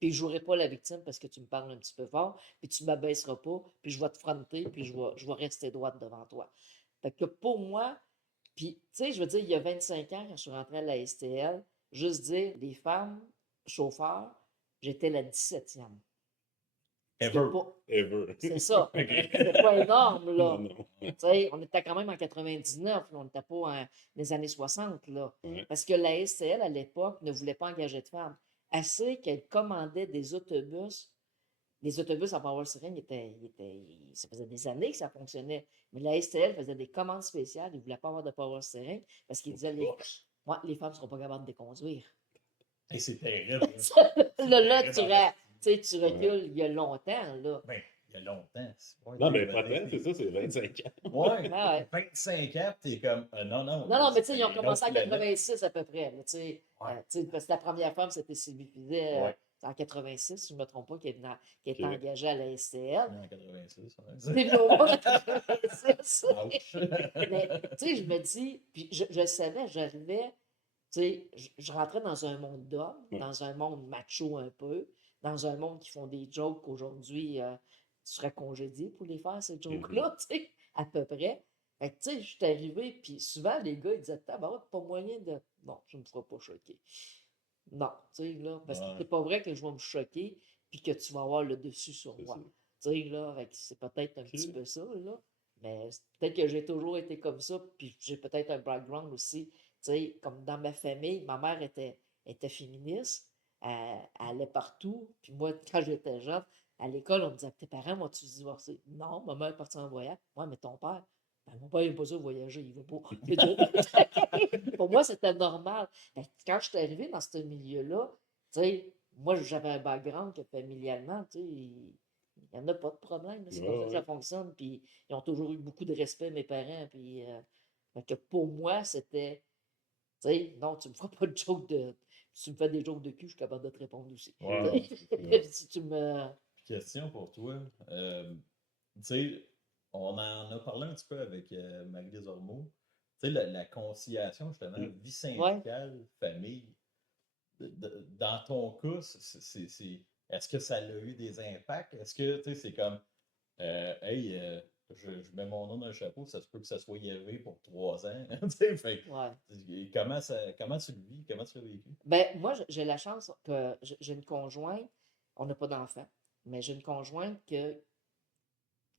Puis je ne jouerai pas la victime parce que tu me parles un petit peu fort, puis tu ne m'abaisseras pas, puis je vais te fronter, puis je vais rester droite devant toi. Fait que pour moi, puis, tu sais, je veux dire, il y a 25 ans, quand je suis rentrée à la STL, juste dire, les femmes chauffeurs, j'étais la 17e. C'était Ever. pas- Ever. C'est ça. OK. C'était pas énorme, là. Non, non. Tu sais, on était quand même en 99, là, on n'était pas en les années 60, là. Ouais. Parce que la STL, à l'époque, ne voulait pas engager de femmes. Assez qu'elle commandait des autobus. Les autobus à Power Sirène, ça faisait des années que ça fonctionnait. Mais la STL faisait des commandes spéciales. Ils ne voulaient pas avoir de Power Sirène parce qu'ils disaient les femmes ne seront pas capables de déconduire. Hey, c'est terrible. Là, terrible. tu recules il y a longtemps, là. Ben, il y a longtemps. Non, mais pas tant, c'est ça, c'est 25 ans. Ouais, Ah ouais. 25 ans, t'es comme, non, non. Non, mais tu sais, ils ont c'est commencé en une autre planète. 86 à peu près. Là, tu sais. Ouais. Tu sais, parce que la première femme, c'était Sylvie Fiset Ouais. en 86, si je ne me trompe pas, qui était Ok. engagée à la STL. En 86, ouais. C'est au moins 86. Ouch. Mais tu sais, je me dis, puis je le savais, j'arrivais, tu sais, je rentrais dans un monde d'hommes, Ouais. dans un monde macho un peu, dans un monde qui font des jokes qu'aujourd'hui, tu serais congédié pour les faire, ces jokes-là, tu sais, à peu près. Fait que, tu sais, je suis arrivé, puis souvent, les gars, ils disaient, ah, ben ouais, pas moyen de. Non, je ne me ferai pas choquer. Non, tu sais, là, parce que Ouais. c'est pas vrai que je vais me choquer, puis que tu vas avoir le dessus sur C'est moi. ça. Tu sais, là, fait que c'est peut-être un petit Ok. peu ça, là. Mais peut-être que j'ai toujours été comme ça, puis j'ai peut-être un background aussi. Tu sais, comme dans ma famille, ma mère était féministe, elle allait partout. Puis moi, quand j'étais jeune, à l'école, on me disait, tes parents vont-tu se divorcer? Non, ma mère est partie en voyage. Ouais, mais ton père, ben, mon père, il n'aime pas ça voyager, il veut pas. Pour moi, c'était normal. Mais quand je suis arrivée dans ce milieu-là, tu sais, moi, j'avais un background que familialement, tu sais, il n'y en a pas de problème. là, C'est comme ça que ça Ouais. fonctionne. Puis ils ont toujours eu beaucoup de respect, mes parents. Puis fait que pour moi, c'était, tu sais, non, tu me feras pas de joke de. Si tu me fais des jokes de cul, je suis capable de te répondre aussi. Ouais. Ouais. Si tu me. Question pour toi. Tu sais, on en a parlé un petit peu avec Maggie Desormeaux. Tu sais, la conciliation, justement, Mm. vie syndicale, famille. Dans ton cas, est-ce que ça a eu des impacts? Est-ce que, tu sais, c'est comme, hey, je mets mon nom dans le chapeau, ça se peut que ça soit élevé pour 3 ans. Tu sais, fait que, Ouais. comment tu le vis? Comment tu l'as vécu? Ben, moi, j'ai la chance que j'ai une conjointe, on n'a pas d'enfant, mais j'ai une conjointe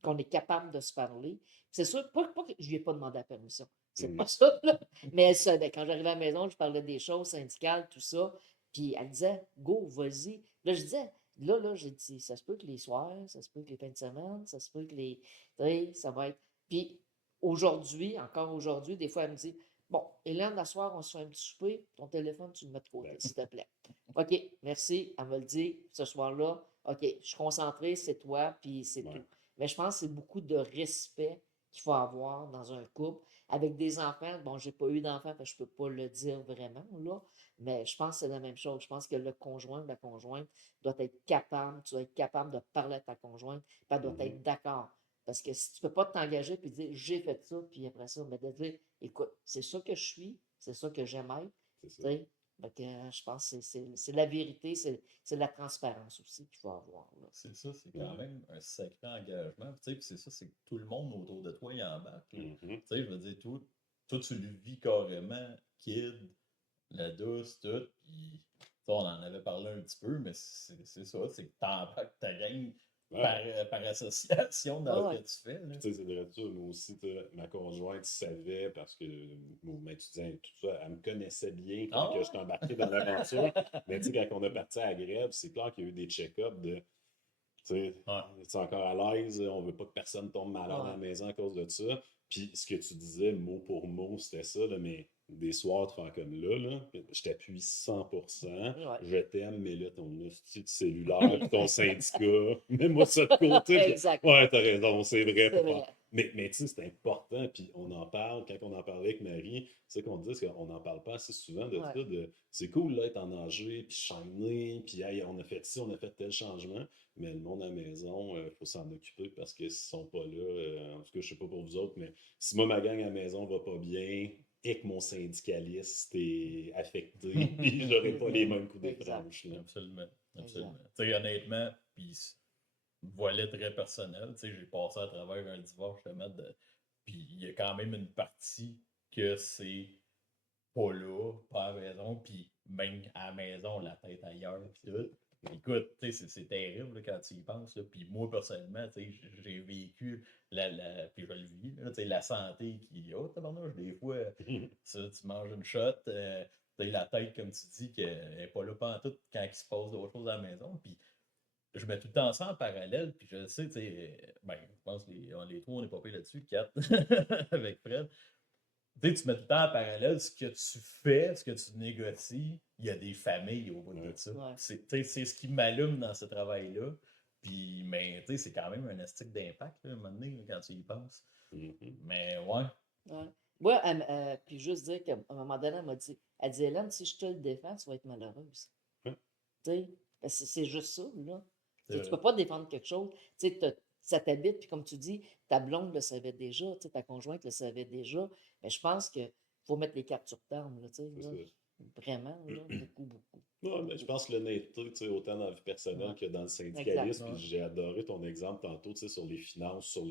qu'on est capable de se parler. C'est sûr, pas que je lui ai pas demandé la permission. C'est Mm. pas ça, là. Mais elle savait. Quand j'arrivais à la maison, je parlais des choses syndicales, tout ça. Puis elle disait, go, vas-y. Là, je disais, là, j'ai dit, ça se peut que les soirs, ça se peut que les fins de semaine, ça se peut que les. Tu sais, ça va être. Puis aujourd'hui, encore aujourd'hui, des fois, elle me dit, Bon, Hélène, la soir, on se fait un petit souper. Ton téléphone, tu le mets de côté, Ben. s'il te plaît. OK, merci. Elle me le dit ce soir-là. OK, je suis concentrée, c'est toi, puis c'est Ouais. tout. Mais je pense que c'est beaucoup de respect qu'il faut avoir dans un couple. Avec des enfants, bon, j'ai pas eu d'enfants, fait que je peux pas le dire vraiment, là. Mais je pense que c'est la même chose. Je pense que le conjoint ou la conjointe doit être capable, tu dois être capable de parler à ta conjointe, puis elle doit Mhm. être d'accord. Parce que si tu peux pas t'engager puis dire j'ai fait ça, puis après ça, mais de dire écoute, c'est ça que je suis, c'est ça que j'aime être, C'est tu ça. sais. Fait que, je pense que c'est la vérité, c'est la transparence aussi qu'il faut avoir, là. C'est ça, c'est quand Ouais. même un sacré engagement. Tu sais, puis c'est ça, c'est que tout le monde autour de toi, il embarque, là. Mhm. Tu sais, je veux dire, toi, tu le vis carrément, kid, la douce, tout. Puis, on en avait parlé un petit peu, mais c'est ça, c'est que t'embarques ta gang Ouais. par association Ah dans ce ouais, que tu fais, là. Puis, tu sais, c'est vrai ça. Moi aussi, tu sais, ma conjointe savait parce que mon étudiant et tout ça, elle me connaissait bien quand Ah que ouais? j'étais embarqué dans l'aventure. Mais tu sais, quand on a parti à la grève, c'est clair qu'il y a eu des check-ups de, tu sais, Ouais. es-tu encore à l'aise? On veut pas que personne tombe malade à la ouais, maison à cause de ça. Puis ce que tu disais, mot pour mot, c'était ça, là, mais des soirs de faire comme là, je t'appuie 100%, ouais. je t'aime, mais là, ton hostie de cellulaire, puis ton syndicat, mets-moi ça de côté. Puis, Exact, ouais, t'as raison, c'est vrai. c'est Faut faire. vrai. Mais tu sais, c'est important, puis on en parle, quand on en parlait avec Marie, c'est qu'on dit qu'on n'en parle pas assez souvent de Ouais, ça, c'est cool là, être en nager, puis shiner, puis hey, on a fait ci, on a fait tel changement, mais le monde à la maison, il faut s'en occuper parce qu'ils sont pas là. En tout cas, je sais pas pour vous autres, mais si moi, ma gang à la maison va pas bien et que mon syndicaliste est affecté, puis j'aurai pas les mêmes coups des exact, franches, là. Absolument, exact. absolument. Tu sais, honnêtement, puis volet très personnel, tu sais, j'ai passé à travers un divorce, justement, puis il y a quand même une partie que c'est pas là, pas à la maison, puis même à la maison, la tête ailleurs, puis tout. Écoute, tu sais, c'est terrible là, quand tu y penses, là. Puis moi, personnellement, tu sais, j'ai vécu puis je le vis, là, tu sais, la santé qui, oh, tabarnouche, des fois, ça, tu manges une shot, tu sais, la tête, comme tu dis, qu'elle n'est pas là pantoute quand il se passe d'autres choses à la maison, puis je mets tout le temps ça en parallèle, puis je sais, tu sais, ben, je pense que les trois, on n'est pas payé là-dessus, quatre, avec Fred. Tu sais, tu mets tout le temps en parallèle ce que tu fais, ce que tu négocies. Il y a des familles au bout de Ouais. ça. Ouais. Tu sais, c'est ce qui m'allume dans ce travail-là. Puis, mais tu sais, c'est quand même un astique d'impact, là, à un moment donné, là, quand tu y penses. Mhm. Mais ouais. Ouais. Moi, puis juste dire qu'à un moment donné, elle dit, Hélène, si je te le défends, tu vas être malheureuse. Ouais. Tu sais, parce que c'est juste ça, là. Tu sais, tu C'est peux pas défendre quelque chose. Tu sais, ça t'habite, puis comme tu dis, ta blonde le savait déjà, tu sais, ta conjointe le savait déjà. Mais je pense qu'il faut mettre les cartes sur table, là, tu sais, C'est là. ça. Vraiment, là, beaucoup, beaucoup. Ouais, mais je pense que l'honnêteté, tu sais, autant dans la vie personnelle Ouais, que dans le exact. syndicalisme, ouais. puis j'ai adoré ton exemple tantôt, tu sais, sur les finances, sur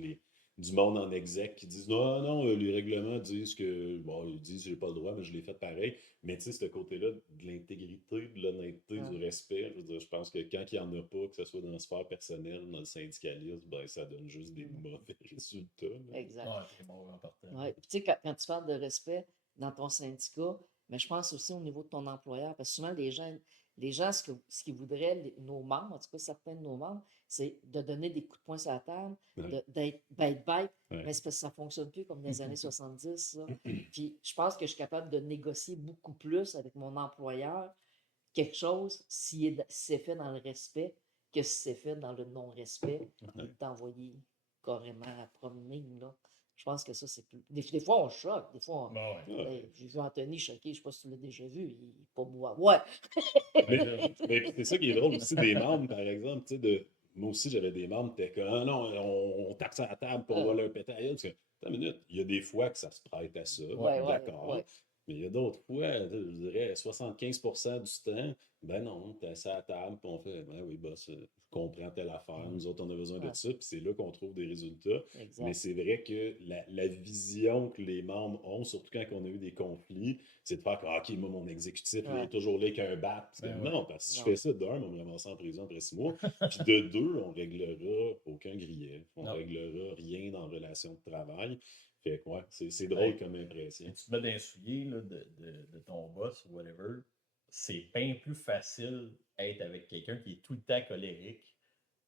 du monde en exec qui disent non, non, les règlements disent que, bon, ils disent j'ai pas le droit, mais je l'ai fait pareil. Mais tu sais, ce côté-là de l'intégrité, de l'honnêteté, Ouais. du respect, je veux dire, je pense que quand il n'y en a pas, que ce soit dans la sphère personnelle, dans le syndicalisme, ben, ça donne juste des mauvais résultats, là. Exact. Ouais, t'es mort en partant. Ouais. Puis, tu sais, quand tu parles de respect dans ton syndicat, mais je pense aussi au niveau de ton employeur, parce que souvent, les gens ce qu'ils voudraient, nos membres, en tout cas certains de nos membres, c'est de donner des coups de poing sur la table, Ouais, d'être bête, ouais. mais c'est parce que ça ne fonctionne plus comme dans les années 70, ça. Puis, je pense que je suis capable de négocier beaucoup plus avec mon employeur quelque chose si c'est fait dans le respect que si c'est fait dans le non-respect, puis d'envoyer carrément à promener, là. Je pense que ça, c'est plus. Des fois, on choque. Des fois, Bon, ouais. Ouais. hey, j'ai vu Anthony choqué, je sais pas si tu l'as déjà vu, il est pas bois. Ouais, Mais c'est ça qui est drôle aussi des membres, par exemple, tu sais, moi aussi j'avais des membres qui étaient comme, ah non, on tape ça à la table pour on va leur péter à la gueule. Parce que, attends une minute, il y a des fois que ça se prête à ça, ouais, ouais, d'accord. ouais. Mais il y a d'autres fois, je dirais 75% du temps, ben non, t'es assis à la table, puis on fait, ben oui, boss, je comprends telle affaire, nous autres on a besoin de Ouais. ça, puis c'est là qu'on trouve des résultats. Mais Exact. c'est vrai que la vision que les membres ont, surtout quand on a eu des conflits, c'est de faire que, ah, OK, moi, mon exécutif, il Ouais. est toujours là avec un bat. Parce que Ben ouais. non, parce que si je Non. fais ça, d'un, on va me ramasser en prison après 6 mois. Puis de deux, on réglera aucun grief. On Non. réglera rien dans la relation de travail. Fait que, ouais, c'est drôle Ben, comme impression. tu te mets dans les souliers là, de ton boss ou whatever, c'est bien plus facile être avec quelqu'un qui est tout le temps colérique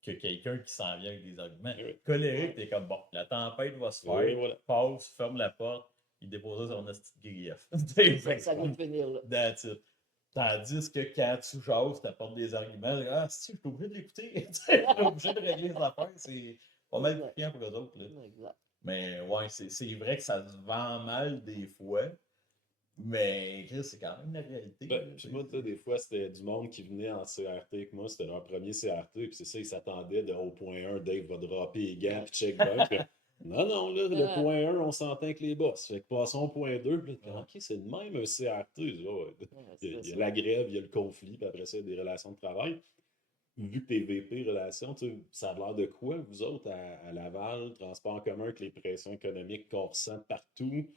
que quelqu'un qui s'en vient avec des arguments. Oui, Colérique, t'es comme bon, la tempête va se oui, faire, voilà. passe, ferme la porte, il déposait son esti de grief. Ça vient de finir, là. That's it. Tandis que quand tu jases, t'apportes des arguments, ah, si, je suis obligé de l'écouter. Je suis obligé de régler les affaires. C'est pas mal plus chiant pour eux autres. Là. Exact. Mais ouais, c'est vrai que ça se vend mal des fois. Mais Chris, c'est quand même la réalité. Ben, là, puis moi, tu sais, des fois, c'était du monde qui venait en CRT que moi, c'était leur premier CRT, puis c'est ça, ils s'attendaient de au point 1, Dave va dropper les gants, puis check back. Non, non, là, le Ah. point 1, on s'entend avec les boss. Fait que passons au point 2, puis là, Ouais. OK, c'est de même un CRT. Je dis, ouais, Ouais, il y a c'est ça. la grève, il y a le conflit, puis après ça, il y a des relations de travail. Vu que t'es VP relations, tu sais, ça a l'air de quoi, vous autres, à Laval, transport en commun, avec les pressions économiques qu'on ressent partout?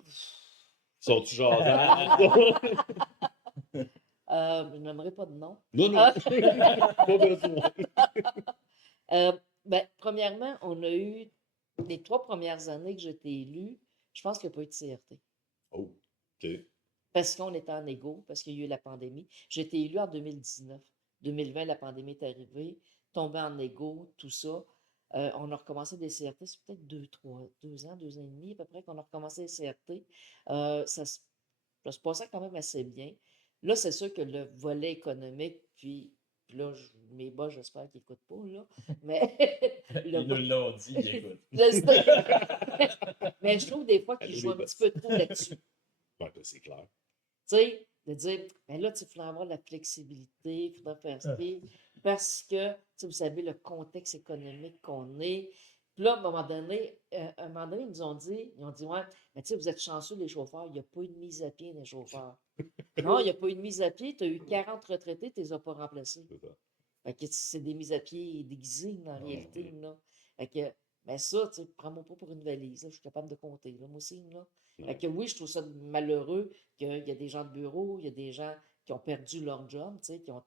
Sont-tu jasables? Je n'aimerais pas de nom. Non, non, pas besoin. Ben, premièrement, on a eu les 3 premières années que j'étais élue, je pense qu'il n'y a pas eu de CRT. Oh, OK. Parce qu'on était en égo, parce qu'il y a eu la pandémie. J'ai été élue en 2019. 2020, la pandémie est arrivée, tombé en égo, tout ça. On a recommencé des CRT, c'est peut-être 2 ans, 2 ans et demi à peu près qu'on a recommencé les CRT. Ça se passait quand même assez bien. Là, c'est sûr que le volet économique, puis là, mes boss, j'espère qu'ils n'écoutent pas, là, mais Ils nous l'ont dit, écoute. je sais. Mais je trouve des fois qu'ils Allô, jouent les un petit peu trop là-dessus. Ouais, ben, c'est clair. Tu sais, de dire, ben là, il faudrait avoir de la flexibilité, il faudrait faire ça, parce que, tu sais, vous savez, le contexte économique qu'on est. Puis là, à un moment donné, ils nous ont dit, ouais, mais tu sais, vous êtes chanceux, les chauffeurs, il n'y a pas eu de mise à pied des chauffeurs. Non, il n'y a pas eu de mise à pied, tu as eu 40 retraités, tu ne les as pas remplacés. C'est ça. Fait que c'est des mises à pied déguisées, en réalité, Mhm. là. Fait que, mais ça, tu sais, prends-moi pas pour une valise, là, je suis capable de compter, là, moi aussi, là. Fait Ouais. que oui, je trouve ça malheureux qu'il y a des gens de bureau, il y a des gens qui ont perdu leur job, tu sais, qui ont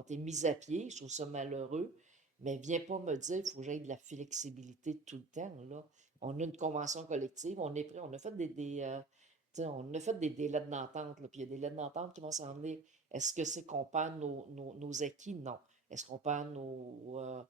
été mis à pied, je trouve ça malheureux, mais viens pas me dire qu'il faut que j'aie de la flexibilité tout le temps, là. On a une convention collective, on est prêt, on a fait tu sais, on a fait des lettres d'entente, là, puis il y a des lettres d'entente qui vont s'en venir. Est-ce que c'est qu'on perd nos acquis? Non. Est-ce qu'on perd nos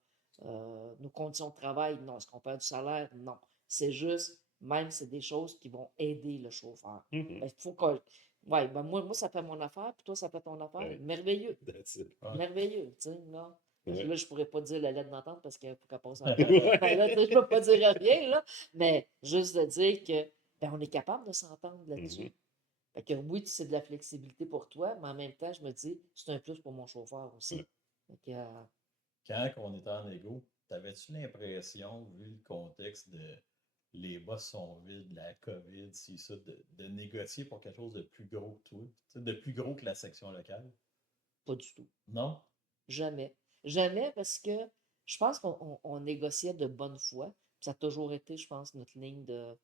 conditions de travail? Non. Est-ce qu'on perd du salaire? Non. C'est juste, même, c'est des choses qui vont aider le chauffeur. Mhm. Il faut que. Ouais, ben moi, ça fait mon affaire, puis toi, ça fait ton affaire. Ouais. Merveilleux. That's it. Ouais. Merveilleux, tu sais, là. Ouais. Là, je pourrais pas dire la lettre d'entente parce qu'il faut qu'elle passe en Ouais. tête. Ben là, tu sais, je peux pas dire rien, là. Mais juste de dire que, ben, on est capable de s'entendre là-dessus. Mhm. Fait que oui, c'est de la flexibilité pour toi, mais en même temps, je me dis, c'est un plus pour mon chauffeur aussi. Ouais. Fait que, Quand on était en égo, t'avais-tu l'impression, vu le contexte de les boss sont vides, la COVID, c'est ça, de négocier pour quelque chose de plus gros que toi? Tu sais, de plus gros que la section locale? pas du tout. Non? Jamais. Jamais parce que je pense qu'on négociait de bonne foi. Ça a toujours été, je pense, notre ligne de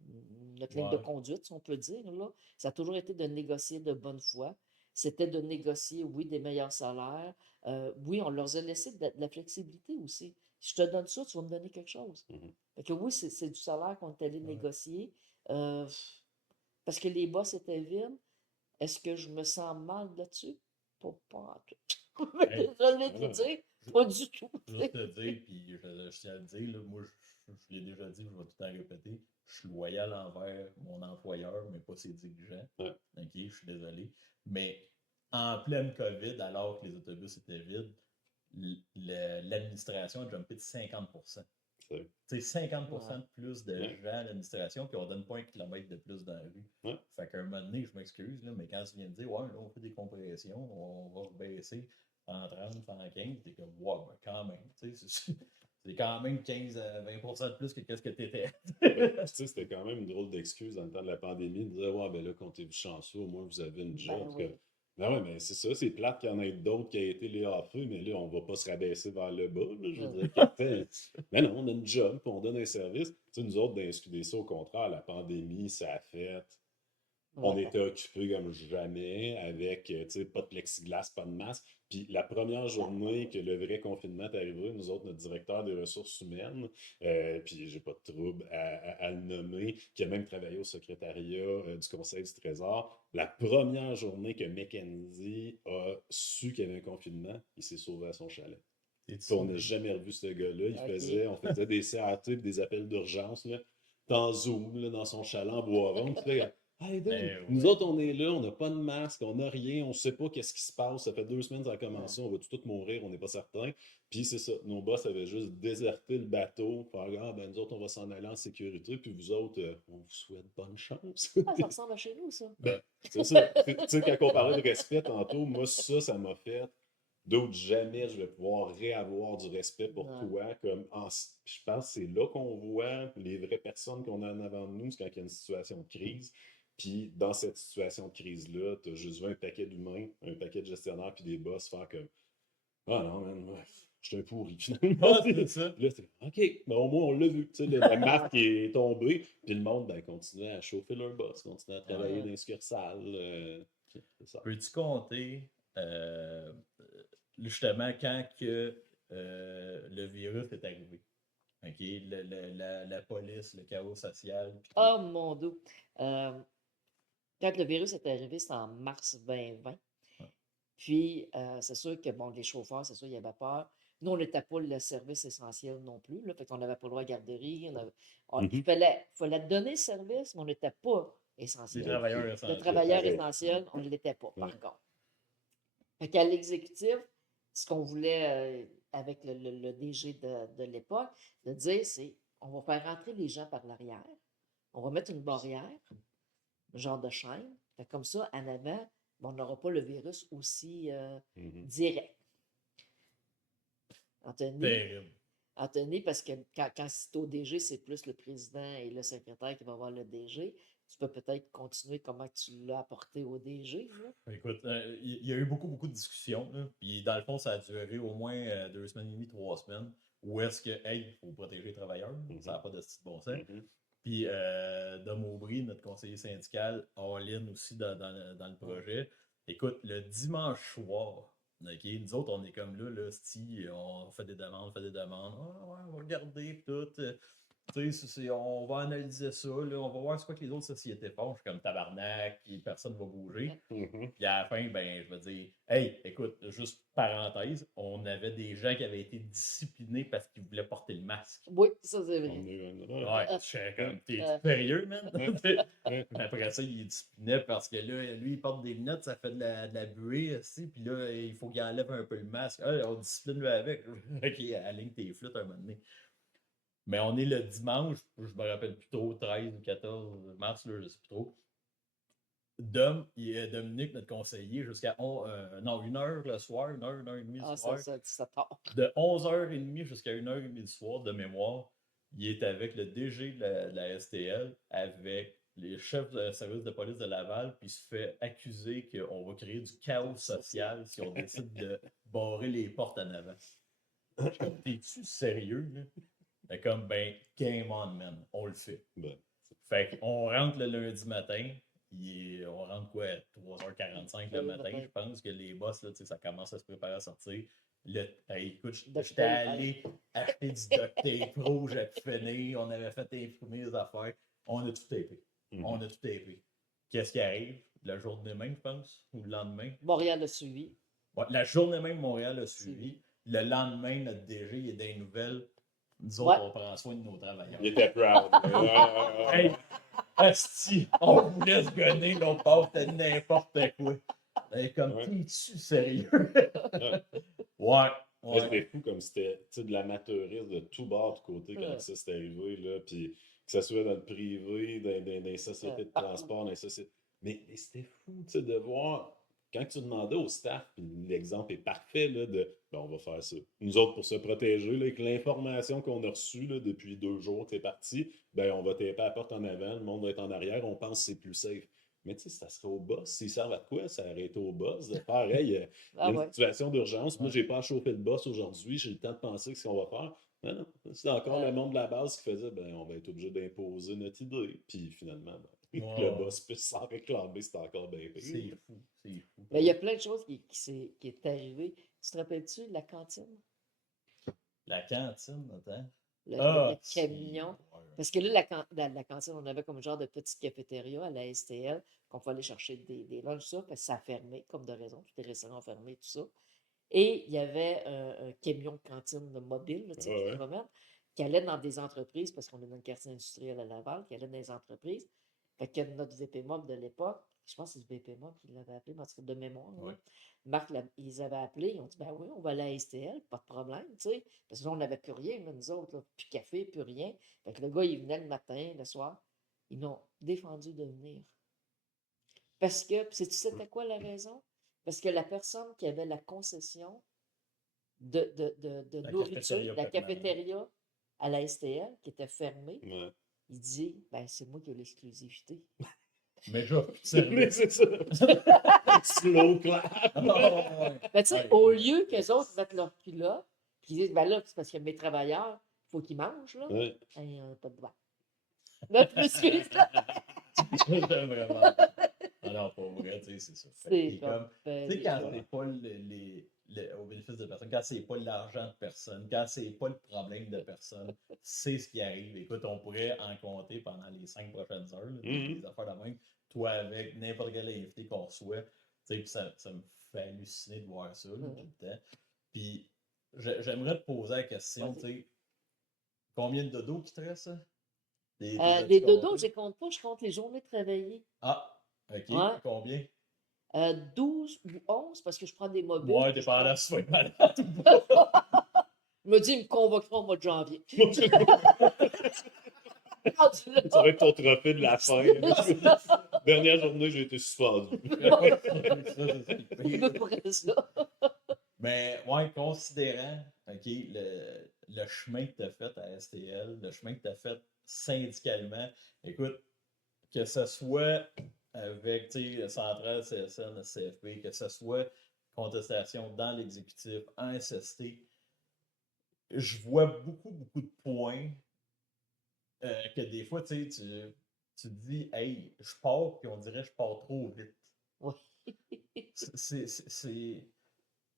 Ouais. conduite, si on peut dire, là. Ça a toujours été de négocier de bonne foi. C'était de négocier, oui, des meilleurs salaires. Oui, on leur a laissé de la flexibilité aussi. Si je te donne ça, tu vas me donner quelque chose. Mhm. Fait que oui, c'est du salaire qu'on est allé Ouais. négocier. Euh, parce que les boss étaient vides. Est-ce que je me sens mal là-dessus? Pas en tout. Hey, Je vais te ouais. dire, pas du tout. juste te dire, puis je tiens à le dire, là, moi, je l'ai déjà dit, je vais tout le temps répéter, je suis loyal envers mon employeur, mais pas ses dirigeants. Ouais. OK, je suis désolé. Mais en pleine COVID, alors que les autobus étaient vides, l'administration a jumpé de 50%. C'est- Tu sais, 50% Ouais. de plus de Ouais. gens à l'administration, puis on donne pas 1 kilomètre de plus dans la rue. Ouais. Fait qu'à un moment donné, je m'excuse, là, mais quand tu viens de dire, ouais, là, on fait des compressions, on va baisser en 30, en 15, t'es comme, ouais, ben quand même, tu sais, c'est quand même 15 à 20% de plus que qu'est-ce que t'étais. Ouais. Tu sais, c'était quand même une drôle d'excuse dans le temps de la pandémie de dire, ouais, ben là, comptez-vous chanceux, au moins vous avez une job. Ben Parce que, oui. ben ouais, mais c'est ça, c'est plate qu'il y en ait d'autres qui aient été layoffés, mais là, on va pas se rabaisser vers le bas. Là, je veux dire, mais non, on a une job, puis on donne un service. Tu sais, nous autres, dans les SQDC, au contraire, la pandémie, ça a fait. On Ouais. était occupés comme jamais, avec, tu sais, pas de plexiglas, pas de masque. Puis la première journée que le vrai confinement est arrivé, nous autres, notre directeur des ressources humaines, puis j'ai pas de trouble à le nommer, qui a même travaillé au secrétariat du Conseil du Trésor, la première journée que Mackenzie a su qu'il y avait un confinement, il s'est sauvé à son chalet. Puis on n'a jamais revu ce gars-là. On faisait des CAT et des appels d'urgence, là. en Zoom, là, dans son chalet en Bois-Rond. Puis là, hey, dude, Ben nous ouais. autres, on est là, on n'a pas de masque, on n'a rien, on ne sait pas qu'est-ce qui se passe. Ça fait 2 semaines que ça a commencé, on va tous mourir, on n'est pas certain. Puis c'est ça, nos boss avaient juste déserté le bateau. Faire, ah, ben nous autres, on va s'en aller en sécurité, puis vous autres, on vous souhaite bonne chance. Ah, ça ressemble à chez nous, ça. Ben, c'est ça. Tu sais, quand on parlait de respect tantôt, moi, ça m'a fait. D'autres, jamais je vais pouvoir réavoir du respect pour Ouais. toi. Je pense que c'est là qu'on voit les vraies personnes qu'on a en avant de nous, c'est quand il y a une situation de crise. Puis dans cette situation de crise-là, tu as juste vu un paquet d'humains, un paquet de gestionnaires, puis des boss faire comme ah non, man, ouais, je suis un pourri finalement. Ah, c'est ça. Puis là, c'est OK, mais au moins on l'a vu. Tu sais, la marque est tombée, puis le monde ben, continue à chauffer leur boss, continue à travailler Ouais. dans les succursales. C'est ça. Peux-tu compter justement quand que le virus est arrivé? OK? La police, le chaos social. Puis tout. Oh mon Dieu. Quand le virus est arrivé, c'était en mars 2020. Ouais. Puis, c'est sûr que, bon, les chauffeurs, c'est sûr, ils avaient peur. Nous, on n'était pas le service essentiel non plus, là, fait qu'on n'avait pas le droit à garderie. Il Mhm. fallait donner le service, mais on n'était pas Les essentiel. travailleurs Le essentiels. travailleur pareil. essentiel, on ne l'était pas, par Ouais. contre. Fait qu'à l'exécutif, ce qu'on voulait, avec le DG de l'époque, de dire, c'est on va faire rentrer les gens par l'arrière, on va mettre une barrière, un genre de chaîne. Fait comme ça, en avant, on n'aura pas le virus aussi Mhm. direct. Anthony, Terrible. Anthony, parce que quand c'est au DG, c'est plus le président et le secrétaire qui va voir le DG. Tu peux peut-être continuer comment tu l'as apporté au DG. Là. Écoute, il y a eu beaucoup de discussions. Là. Puis dans le fond, ça a duré au moins 2 semaines et demie, 3 semaines. Où est-ce que, hey, il faut protéger les travailleurs. Ça n'a pas de style bon sens. Mhm. Puis Dom Aubry, notre conseiller syndical, all-in aussi dans le projet. Écoute, le dimanche soir, OK, nous autres, on est comme là, on fait des demandes. Ah, ouais, on va regarder, puis tout. Tu sais, on va analyser ça, là, on va voir ce que les autres sociétés font. Je suis comme tabarnak, puis personne ne va bouger. Mhm. Puis à la fin, ben, je vais dire, hey, écoute, juste parenthèse, on avait des gens qui avaient été disciplinés parce qu'ils voulaient porter le masque. Oui, ça c'est On vrai. a eu Ouais, je suis comme, t'es euh, sérieux, man? Ouais. Ouais. Après ça, il est discipliné parce que là, lui, il porte des lunettes, ça fait de la buée aussi, puis là, il faut qu'il enlève un peu le masque. Ah, on discipline lui avec. Ok, aligne tes flûtes un moment donné. Mais on est le dimanche, je me rappelle plus trop, 13 ou 14 mars, là, je sais plus trop. Dominique, notre conseiller, jusqu'à 1h le soir, 1h30 le ah, soir. ça part. De 11h30 jusqu'à 1h30 le soir de mémoire, il est avec le DG de la STL, avec les chefs de service de police de Laval, puis il se fait accuser qu'on va créer du chaos social si on décide de barrer les portes en avant. Je suis comme, t'es-tu sérieux, là? Fait comme, ben, game on, man, on le fait. Ben, Fait qu'on rentre le lundi matin, on rentre quoi, 3h45 le Oui, matin, matin. je pense que les boss, là, tu sais, ça commence à se préparer à sortir. Hey, écoute, Duct j'étais tape, allé acheter du duct tape rouge à tout finir, on avait fait imprimer les affaires, on a tout tapé. On mhm. a tout tapé. Qu'est-ce qui arrive? La journée même, je pense, ou le lendemain? Montréal a suivi. Ouais, la journée même, Montréal a suivi. Le lendemain, notre DG il est dans les nouvelles. Nous autres, Ouais. on prend soin de nos travailleurs. Il était proud. Hey, asti, on voulait se gonner, l'autre part, c'était n'importe quoi. Hey, comme, Ouais. t'es-tu sérieux? Ouais. Ouais, Mais c'était ouais. fou comme c'était tu sais, de l'amateurisme de tout bord de côté quand Ouais. ça s'est arrivé. Là, puis que ce soit dans le privé, dans les sociétés de transport, dans les sociétés. Mais c'était fou tu sais, de voir quand tu demandais au staff, puis l'exemple est parfait là, de ben, on va faire ça. Nous autres, pour se protéger, là, avec l'information qu'on a reçue là, depuis 2 jours que c'est parti, ben, on va taper la porte en avant, le monde va être en arrière, on pense que c'est plus safe. Mais tu sais, ça serait au boss. S'ils servent à quoi, ça aurait été au boss. De faire, hey, il y a Ah une ouais. situation d'urgence. Moi, Ouais. j'ai pas à chauffer le boss aujourd'hui. J'ai le temps de penser ce qu'on va faire. Non, non. C'est encore le monde de la base qui faisait, ben, on va être obligé d'imposer notre idée. Puis finalement, ben, que le Ouais. boss puisse s'en réclamer, c'est encore bien C'est pire. fou, c'est fou. Mais il y a plein de choses qui est arrivé. Tu te rappelles-tu de la cantine? La cantine, attends. Le Si, camion. ouais. Parce que là, la cantine, on avait comme un genre de petite cafétéria à la STL, qu'on pouvait aller chercher des lunchs, ça, parce que ça a fermé, comme de raison, tous les restaurants ont fermé, tout ça. Et il y avait un camion de cantine mobile, là, tu sais, Ah qui se ouais. promène. qui allaient dans des entreprises, parce qu'on est dans le quartier industriel à Laval, qui allaient dans des entreprises. Fait que notre VP Mob de l'époque, je pense que c'est le VP Mob qui l'avait appelé, mais en tout cas de mémoire, là. Ouais. Marc, ils avaient appelé, ils ont dit, ben oui, on va aller à STL, pas de problème, tu sais. Parce que là, on n'avait plus rien, là, nous autres, là, plus de café, plus rien. Fait que le gars, il venait le matin, le soir. Ils m'ont défendu de venir. Parce que, puis sais-tu c'était quoi la raison? Parce que la personne qui avait la concession de La nourriture, cafétéria la permanente. cafétéria à la STL, qui était fermée, Ouais. il dit, ben c'est moi qui ai l'exclusivité. Mais je Mais c'est ça. Slow clap. ouais. Ben, tu sais, Ouais. au lieu qu'eux autres mettent leur culotte, puis ils disent, ben là, c'est parce que mes travailleurs, il faut qu'ils mangent, là. Ouais. Hey, on n'a pas de droit. Notre excuse, là. J'aime vraiment. Ah non, pas vrai, tu sais, c'est ça. Fait que C'est t'es comme, comme, ben, tu sais, les quand gens. c'est pas au bénéfice de personne, quand c'est pas l'argent de personne, quand c'est pas le problème de personne, c'est ce qui arrive. Écoute, on pourrait en compter pendant les 5 prochaines heures, là, des affaires de même. Toi, avec n'importe quel invité qu'on reçoit, tu sais, puis ça me fait halluciner de voir ça, là, tout le temps. Puis, j'aimerais te poser la question, tu sais, combien de dodos qui te restent, ça? T'es Des as-tu dodos, compté? je les compte pas, je compte les journées travaillées. Ah, ok, Ouais. combien? 12 ou 11, parce que je prends des mobiles. Ouais, puis je dépendant prends- si tu vas être malade ou pas. Je me dis, ils me convoqueront au mois de janvier. Ça Rendu là. va être ton trophée de la fin. Dernière journée, j'ai été suspendu. C'est À pire. peu près ça. Mais ouais, considérant ok, le chemin que tu as fait à STL, le chemin que tu as fait syndicalement, écoute, que ce soit avec Centrale, CSN, CFP, que ce soit contestation dans l'exécutif, en SST, je vois beaucoup de points que des fois, tu te dis, hey, je pars, puis on dirait je pars trop vite. Oui. C'est.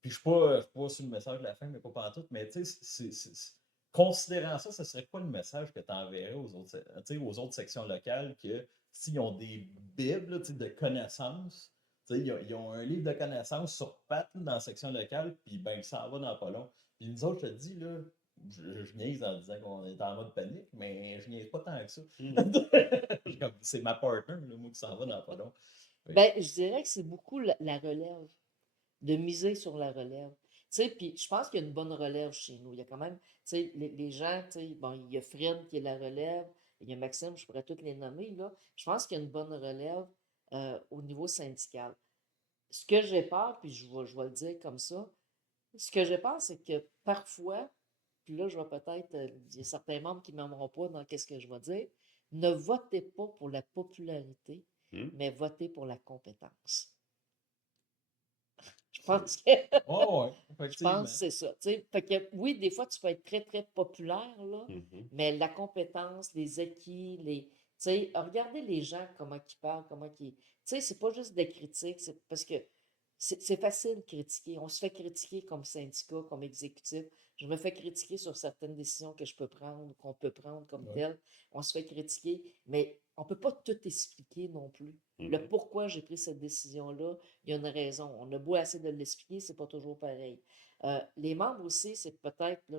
Puis je suis pas sur le message de la fin, mais pas pantoute, mais tu sais, considérant ça, ce serait quoi le message que tu enverrais aux autres sections locales que s'ils ont des bibles là, de connaissances, ils ont un livre de connaissances sur pattes là, dans la section locale, puis ben, ça en va dans pas long. Puis nous autres, je te dis, là, je niaise en disant qu'on est en mode panique, mais je niaise pas tant que ça. C'est ma partner, là, moi, qui s'en va dans pas long. Ben, je dirais que c'est beaucoup la relève, de miser sur la relève. Tu sais, puis je pense qu'il y a une bonne relève chez nous. Il y a quand même, tu sais, les gens, tu sais, bon, il y a Fred qui est la relève, il y a Maxime, je pourrais toutes les nommer, là. Je pense qu'il y a une bonne relève au niveau syndical. Ce que j'ai peur, puis je vais le dire comme ça, ce que j'ai peur, c'est que parfois, puis là, je vais peut-être, il y a certains membres qui ne m'aimeront pas dans qu'est-ce que je vais dire, ne votez pas pour la popularité, mais votez pour la compétence. Je pense que, Oh, ouais, je effectivement. pense que c'est ça. Tu sais. Fait que oui, des fois, tu peux être très, très populaire, là, mais la compétence, les acquis, tu sais, regardez les gens, comment ils parlent, comment ils. Tu sais, c'est pas juste des critiques, c'est parce que c'est facile de critiquer. On se fait critiquer comme syndicat, comme exécutif. Je me fais critiquer sur certaines décisions que je peux prendre, qu'on peut prendre comme Ouais. telles. On se fait critiquer, mais on peut pas tout expliquer non plus. Le pourquoi j'ai pris cette décision-là, il y a une raison. On a beau essayer de l'expliquer, c'est pas toujours pareil. Les membres aussi, c'est peut-être, là,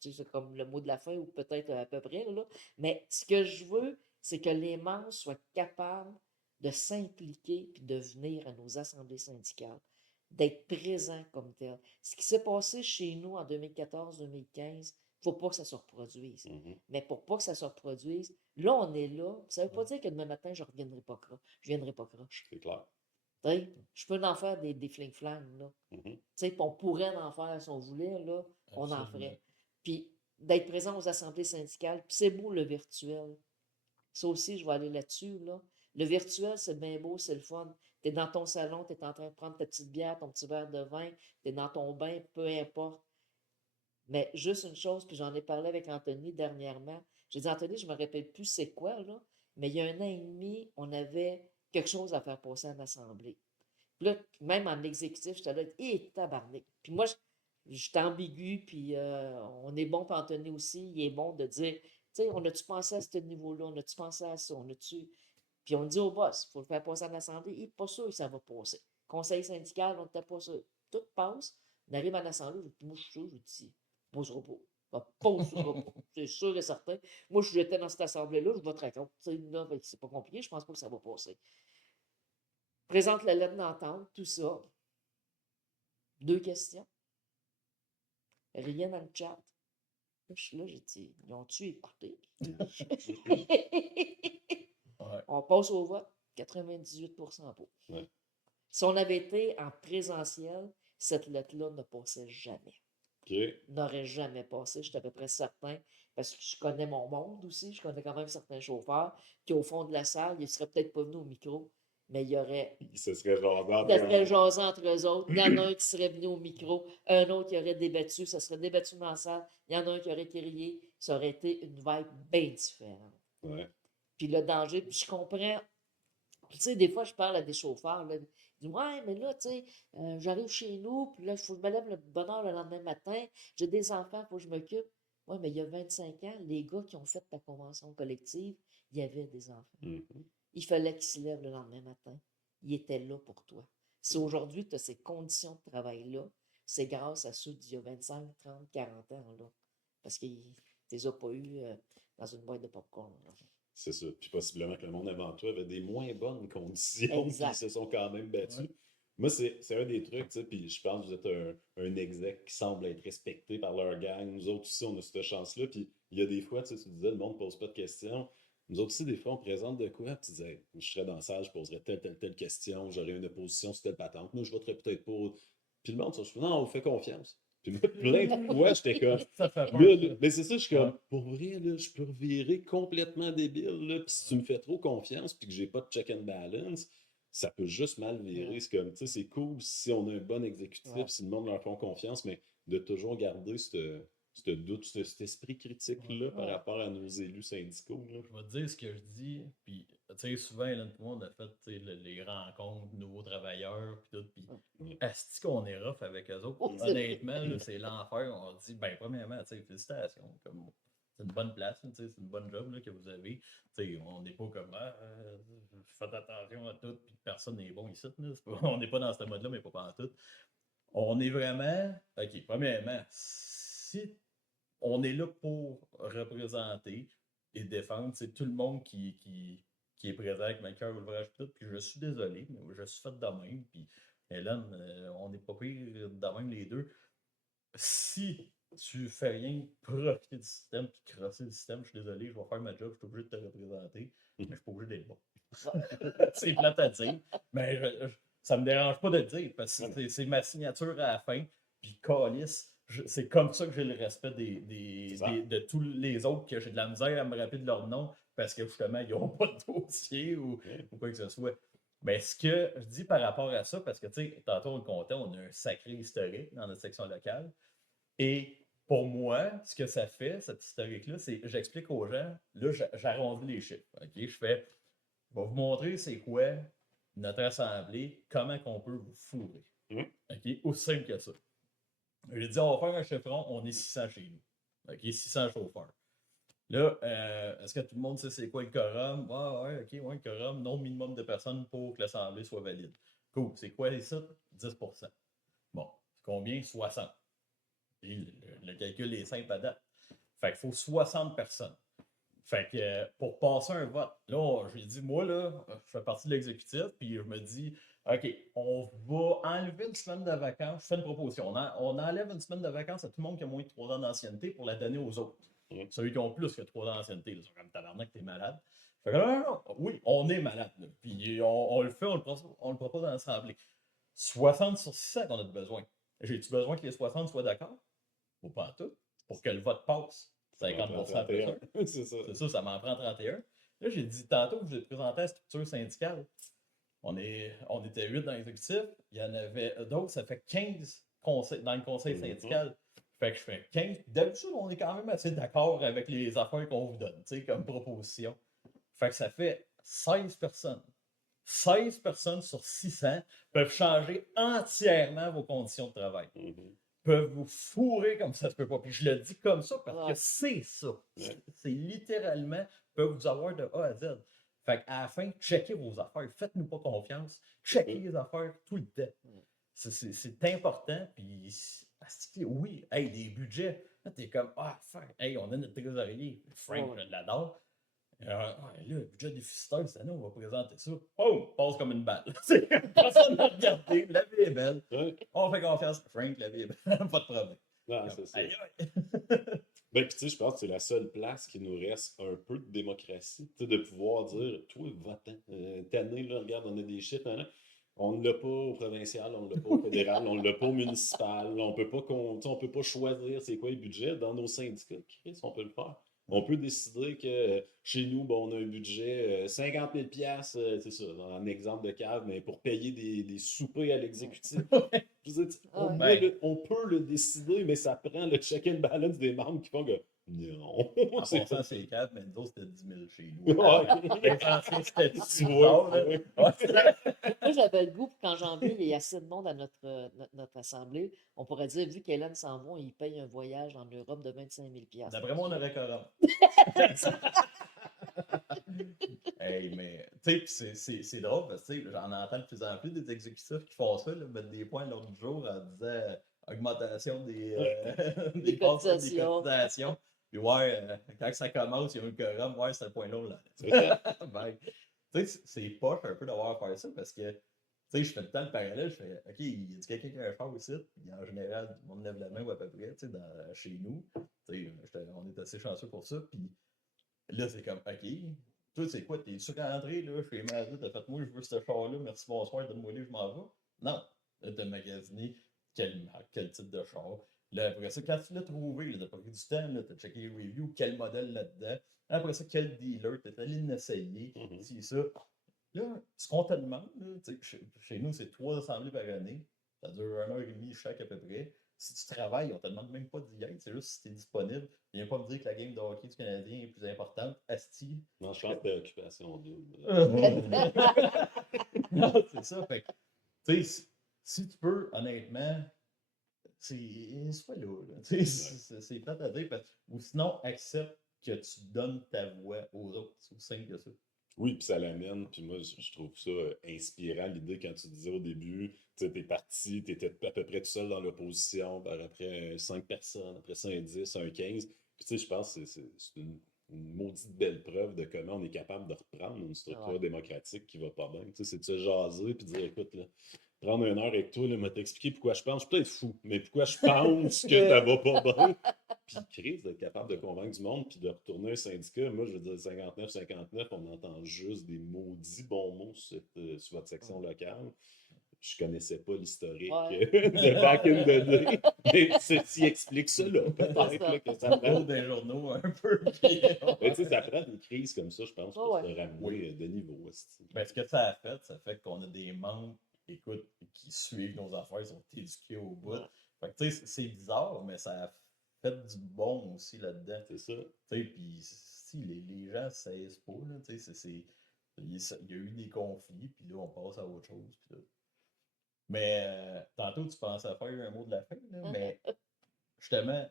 c'est comme le mot de la fin ou peut-être à peu près, là, mais ce que je veux, c'est que les membres soient capables de s'impliquer puis de venir à nos assemblées syndicales, d'être présents comme tel. Ce qui s'est passé chez nous en 2014-2015, il ne faut pas que ça se reproduise. Mais pour pas que ça se reproduise, là, on est là. Ça ne veut pas dire que demain matin, je ne reviendrai pas croche. Je viendrai pas croche. C'est clair. T'sais, je peux en faire des fling-flang, là. Puis on pourrait en faire si on voulait, là, on en ferait. Puis d'être présent aux assemblées syndicales, puis c'est beau le virtuel. Ça aussi, je vais aller là-dessus, là. Le virtuel, c'est bien beau, c'est le fun. Tu es dans ton salon, tu es en train de prendre ta petite bière, ton petit verre de vin, tu es dans ton bain, peu importe. Mais juste une chose, puis j'en ai parlé avec Anthony dernièrement. J'ai dit, Anthony, je ne me rappelle plus c'est quoi, là, mais il y a 1 an et demi, on avait quelque chose à faire passer en assemblée. Puis là, même en exécutif, j'étais là, hé, tabarnak. Puis moi, j'étais ambigu, puis on est bon, puis Anthony aussi, il est bon de dire, tu sais, on a-tu pensé à ce niveau-là, on a-tu pensé à ça, on a-tu. Puis on dit au boss, il faut le faire passer en assemblée, il n'est pas sûr que ça va passer. Conseil syndical, on n'était pas sûr. Tout passe, on arrive en assemblée, moi je suis sûr, je dis, passera pas. Ma pause, ce sera pas. C'est sûr et certain. Moi, si j'étais dans cette assemblée-là, je voterais contre. Tu sais, là, fait que c'est pas compliqué, je pense pas que ça va passer. Présente la lettre d'entente, tout ça. 2 questions. Rien dans le chat. Là, je suis là, j'ai dit, ils ont-tu écouté? Ouais. On passe au vote. 98% pour. Ouais. Si on avait été en présentiel, cette lettre-là ne passait jamais. OK. N'aurait jamais passé, je suis à peu près certain, parce que je connais mon monde aussi, je connais quand même certains chauffeurs qui, au fond de la salle, ils ne seraient peut-être pas venus au micro, mais il y aurait Ce serait genre ça serait jasé entre eux autres. Il y en a un qui serait venu au micro, un autre qui aurait débattu, ça serait débattu dans la salle. Il y en a un qui aurait crié. Ça aurait été une vibe bien différente. Ouais. Puis le danger, puis je comprends. Tu sais, des fois, je parle à des chauffeurs, là, ils disent, ouais, mais là, tu sais, j'arrive chez nous, puis là, il faut que je me lève le bonne heure le lendemain matin, j'ai des enfants, il faut que je m'occupe. Oui, mais il y a 25 ans, les gars qui ont fait ta convention collective, il y avait des enfants. Mhm. Il fallait qu'ils se lèvent le lendemain matin. Ils étaient là pour toi. Si aujourd'hui, tu as ces conditions de travail-là, c'est grâce à ceux d'il y a 25, 30, 40 ans, là. Parce qu'ils ne les ont pas eus dans une boîte de popcorn. Là. C'est ça. Puis possiblement que le monde avant toi avait des moins bonnes conditions, puis Exact. ils se sont quand même battus. Ouais. Moi, c'est un des trucs, tu sais, puis je pense que vous êtes un exec qui semble être respecté par leur gang. Nous autres aussi, on a cette chance-là. Puis il y a des fois, tu sais, tu disais, le monde ne pose pas de questions. Nous autres aussi, des fois, on présente de quoi, puis tu disais, je serais dans la salle, je poserais telle question, j'aurais une opposition sur telle patente. Moi, je voterais peut-être pour. Puis le monde, ça, je fais, non, on fait confiance. Puis moi, plein de fois, j'étais comme. Ça fait peur. Là, mais c'est ça, je suis comme, Ouais. pour vrai, là, je peux revirer complètement débile, là, puis si tu me fais trop confiance, puis que j'ai pas de check and balance, ça peut juste mal virer. Ouais. C'est comme, tu sais, c'est cool si on a un bon exécutif, Ouais. si le monde leur fait confiance, mais de toujours garder ce doute, cet esprit critique-là par Ouais. rapport à nos élus syndicaux. Là. Je vais te dire ce que je dis, puis tu sais, souvent, Hélène et moi, on a fait tu sais, les rencontres, nouveaux travailleurs, puis tout, puis asti qu'on est rough avec eux autres. Oh, c'est Honnêtement, là, c'est l'enfer. On dit, ben, premièrement, tu sais, félicitations, comme c'est une bonne place, tu sais, c'est une bonne job là, que vous avez. Tu sais, on n'est pas comme, faites attention à tout, puis personne n'est bon ici, là. On n'est pas dans ce mode-là, mais pas en tout. On est vraiment, ok, premièrement, si on est là pour représenter et défendre c'est tout le monde qui est présent avec ma cœur ouvrage tout. Puis je suis désolé, mais je suis fait de même. Puis Hélène, on n'est pas pire de même les deux. Si tu fais rien que profiter du système puis crosser le système, je suis désolé, je vais faire ma job, je suis obligé de te représenter, mais je suis pas obligé d'être bon. C'est plate à dire, mais ça me dérange pas de le dire parce que c'est ma signature à la fin. Puis calice, c'est comme ça que j'ai le respect de tous les autres que j'ai de la misère à me rappeler de leur nom parce que justement, ils n'ont pas de dossier ou quoi que ce soit. Mais ce que je dis par rapport à ça, parce que tu sais, tantôt on le comptait, on a un sacré historique dans notre section locale. Et pour moi, ce que ça fait, cet historique-là, c'est j'explique aux gens, là, j'arrondis les chiffres. OK? Je fais, je vais vous montrer c'est quoi notre assemblée, comment qu'on peut vous fourrer. OK? Aussi simple que ça. J'ai dit, on va faire un chiffron, on est 600 chez nous. OK? 600 chauffeurs. Là, est-ce que tout le monde sait c'est quoi le quorum? Ouais, OK, ouais, le quorum, nombre minimum de personnes pour que l'assemblée soit valide. Cool. C'est quoi les sites? 10%. Bon, combien? 60. Et le calcul est simple à date. Fait qu'il faut 60 personnes. Fait que pour passer un vote, là, j'ai dit, moi, là, je fais partie de l'exécutif, puis je me dis, OK, on va enlever une semaine de vacances. Je fais une proposition. On enlève une semaine de vacances à tout le monde qui a moins de 3 ans d'ancienneté pour la donner aux autres. Ceux qui ont plus que 3 ans d'ancienneté, ils sont comme tabarnak, t'es malade. Fait que non, oui, on est malade. Là. Puis on le fait, on le propose dans l'Assemblée. 60 sur 600 qu'on a besoin. J'ai-tu besoin que les 60 soient d'accord? Ou pas en tout? Pour que le vote passe. 50% plus un. C'est ça, ça m'en prend 31. Là, j'ai dit tantôt que je vous ai présenté la structure syndicale. On était 8 dans l'exécutif. Il y en avait d'autres, ça fait 15 dans le conseil syndical. Fait que je fais 15. D'habitude, on est quand même assez d'accord avec les affaires qu'on vous donne, tu sais, comme proposition. Fait que ça fait 16 personnes. 16 personnes sur 600 peuvent changer entièrement vos conditions de travail. Peuvent vous fourrer comme ça se peut pas. Puis je le dis comme ça parce que c'est ça. C'est littéralement, peuvent vous avoir de A à Z. Fait qu'à la fin, checkez vos affaires. Faites-nous pas confiance. Checkez les affaires tout le temps. C'est important. Puis asti, oui, hey, des budgets. Là, t'es comme, ah, fuck, hey, on a notre trésorier. Frank, Ouais. je l'adore. Là, le budget déficitaire cette année, on va présenter ça. Oh, passe comme une balle. C'est personne n'a regardé. La vie est belle. Ouais. On fait confiance. Frank, la vie est belle. Pas de problème. Non, Comme, c'est ça. aïe, aïe. Ben, puis tu sais, je pense que c'est la seule place qui nous reste un peu de démocratie, tu sais, de pouvoir dire, toi, votant, tanné, là, regarde, on a des chiffres, hein, on ne l'a pas au provincial, on ne l'a pas au fédéral, on ne l'a pas au municipal, on peut pas tu sais, on peut pas choisir c'est quoi le budget. Dans nos syndicats, Chris, on peut le faire. On peut décider que chez nous, bon, on a un budget 50 000 $, c'est ça, un exemple de cave, mais pour payer des soupers à l'exécutif. Je veux dire, Ah ouais. Ben, on peut le décider, mais ça prend le check and balance des membres qui font que non. en c'est passant, pas c'est 4, mais nous autres, c'était 10 000 chez nous. Ouais. L'essentiel, c'était Tu 10 vois, 000. ouais. Moi, j'avais le goût, puis quand janvier, il y a assez de monde à notre assemblée, on pourrait dire, vu qu'Hélène s'en va, il paye un voyage en Europe de 25 000 $. D'après moi, on aurait corrompu. Hey, mais tu sais, c'est drôle parce que tu sais, j'en entends de plus en plus des exécutifs qui font ça, là, mettre des points l'autre jour en disant augmentation Des cotisations. Puis ouais, quand ça commence, il y a un quorum, ouais, c'est le point là, là. C'est ça. Ben, tu sais, c'est poche un peu d'avoir à faire ça parce que, tu sais, je fais tout le temps le parallèle, je fais, OK, il y a quelqu'un qui a un char ici, puis en général, tout le monde lève la main ou à peu près, tu sais, chez nous, tu sais, on est assez chanceux pour ça, puis là, c'est comme, OK, toi, c'est quoi, t'es sûr rentré, là, chez Mazda, t'as fait, moi, je veux ce char-là, merci, bonsoir, donne-moi-le, je m'en vais. Non, là, t'as magasiné quelle marque, quel type de char. Là, après ça, quand tu l'as trouvé, là, t'as pris du temps, là, t'as checké les reviews, quel modèle là-dedans. Après ça, quel dealer, t'es allé l'essayer, Mhm. c'est ça. Là, ce qu'on te demande, là, tu sais, chez nous, c'est 3 assemblées par année. Ça dure 1 heure et demie chaque à peu près. Si tu travailles, on te demande même pas d'y être, c'est juste si tu es disponible. Viens pas me dire que la game de hockey du Canadien est plus importante. Asti. Non, je pense que c'est occupation double. Non, c'est ça. Fait que, tu sais, si tu peux, honnêtement, sois là. Tu sais, c'est plate à dire. Ou sinon, accepte que tu donnes ta voix aux autres. C'est aussi simple que ça. Oui, puis ça l'amène, puis moi, je trouve ça inspirant, l'idée quand tu disais au début, tu sais, t'es parti, t'étais à peu près tout seul dans l'opposition, par après 5 personnes, après ça un 10, un 15. Puis tu sais, je pense que c'est une maudite belle preuve de comment on est capable de reprendre une structure Ouais. démocratique qui va pas bien. Tu sais, c'est de se jaser, puis de dire, écoute, là, prendre 1 heure avec toi, là, m'a t'expliquer pourquoi je pense, je suis peut-être fou, mais pourquoi je pense que ça va pas bien. Puis crise d'être capable de convaincre du monde, puis de retourner un syndicat. Moi, je veux dire, 59-59, on entend juste des maudits bons mots sur votre section locale. Je connaissais pas l'historique Ouais. de back in the day. Mais ceci explique ça, là. Peut-être C'est ça. là, que ça Ça prend. prend des journaux un peu. Mais tu sais, ça prend des crises comme ça, je pense, pour Ouais, se ramener de niveau. Aussi. Ben, ce que ça fait qu'on a des membres, écoute, qui suivent nos affaires, ils sont éduqués au bout. Ouais. Fait que, tu sais, c'est bizarre, mais ça a fait du bon aussi là-dedans. C'est ça. Tu sais, puis si les gens ne cessent pas, là, tu sais, il y a eu des conflits, puis là, on passe à autre chose. Puis là. Mais tantôt, tu pensais à faire un mot de la fin, là, mais justement,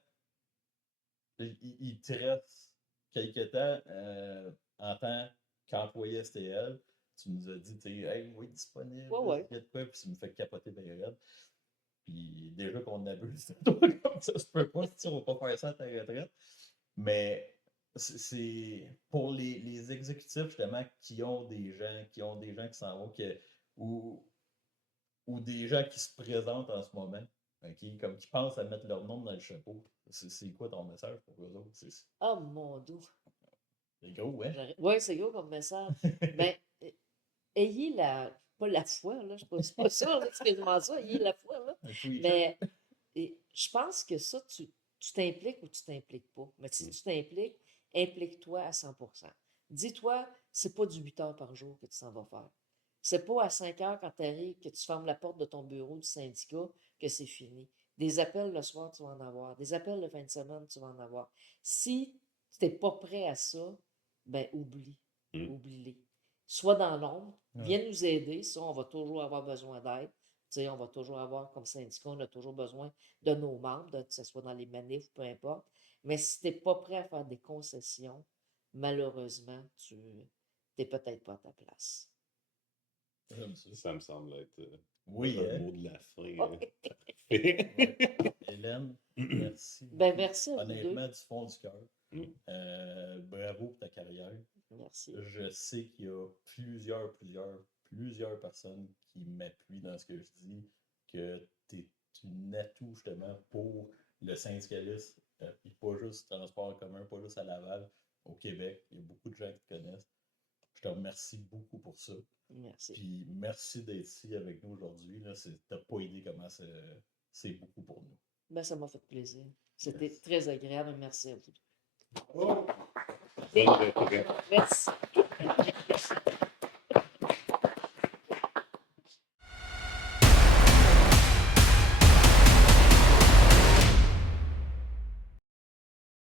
il te reste quelque temps en tant qu'employé STL. Tu nous as dit, tu sais, hey, oui, disponible, Ouais. il y a de quoi, puis ça me fait capoter bien raide. Puis déjà qu'on abuse de toi comme ça, je peux pas, si on va pas faire ça à ta retraite. Mais c'est pour les exécutifs, justement, qui ont des gens qui s'en vont, ou des gens qui se présentent en ce moment, ok, comme qui pensent à mettre leur nom dans le chapeau. C'est quoi ton message pour eux autres? Oh mon Dieu. C'est gros, hein? Oui, c'est gros comme message. Ben, ayez pas la foi, là, c'est pas ça, là, c'est quasiment ça, ayez la foi, là. Mais je pense que ça, tu t'impliques ou tu t'impliques pas. Mais si tu t'impliques, implique-toi à 100%. Dis-toi, c'est pas du 8 heures par jour que tu s'en vas faire. C'est pas à 5 heures quand tu arrives que tu fermes la porte de ton bureau du syndicat que c'est fini. Des appels le soir, tu vas en avoir. Des appels le fin de semaine, tu vas en avoir. Si tu n'es pas prêt à ça, ben oublie-les. Sois dans l'ombre, viens nous aider, ça, on va toujours avoir besoin d'aide. Tu sais, on va toujours avoir, comme syndicat, on a toujours besoin de nos membres, que ce soit dans les manifs, peu importe. Mais si tu n'es pas prêt à faire des concessions, malheureusement, tu n'es peut-être pas à ta place. J'aime ça. Ça me semble être Oui, Un hein? mot de la fin. Ouais. Hélène, merci Ben, beaucoup. merci à vous deux. Honnêtement, du fond du cœur. Mm. Bravo pour ta carrière. Merci. Je sais qu'il y a plusieurs personnes qui m'appuient dans ce que je dis, que tu es un atout justement pour le syndicalisme, puis pas juste transport en commun, pas juste à Laval, au Québec. Il y a beaucoup de gens qui te connaissent. Je te remercie beaucoup pour ça. Merci. Puis merci d'être ici avec nous aujourd'hui. T'as pas idée comment c'est beaucoup pour nous. Ben, ça m'a fait plaisir. C'était Yes. très agréable. Merci à vous. Bonne retraite. Merci.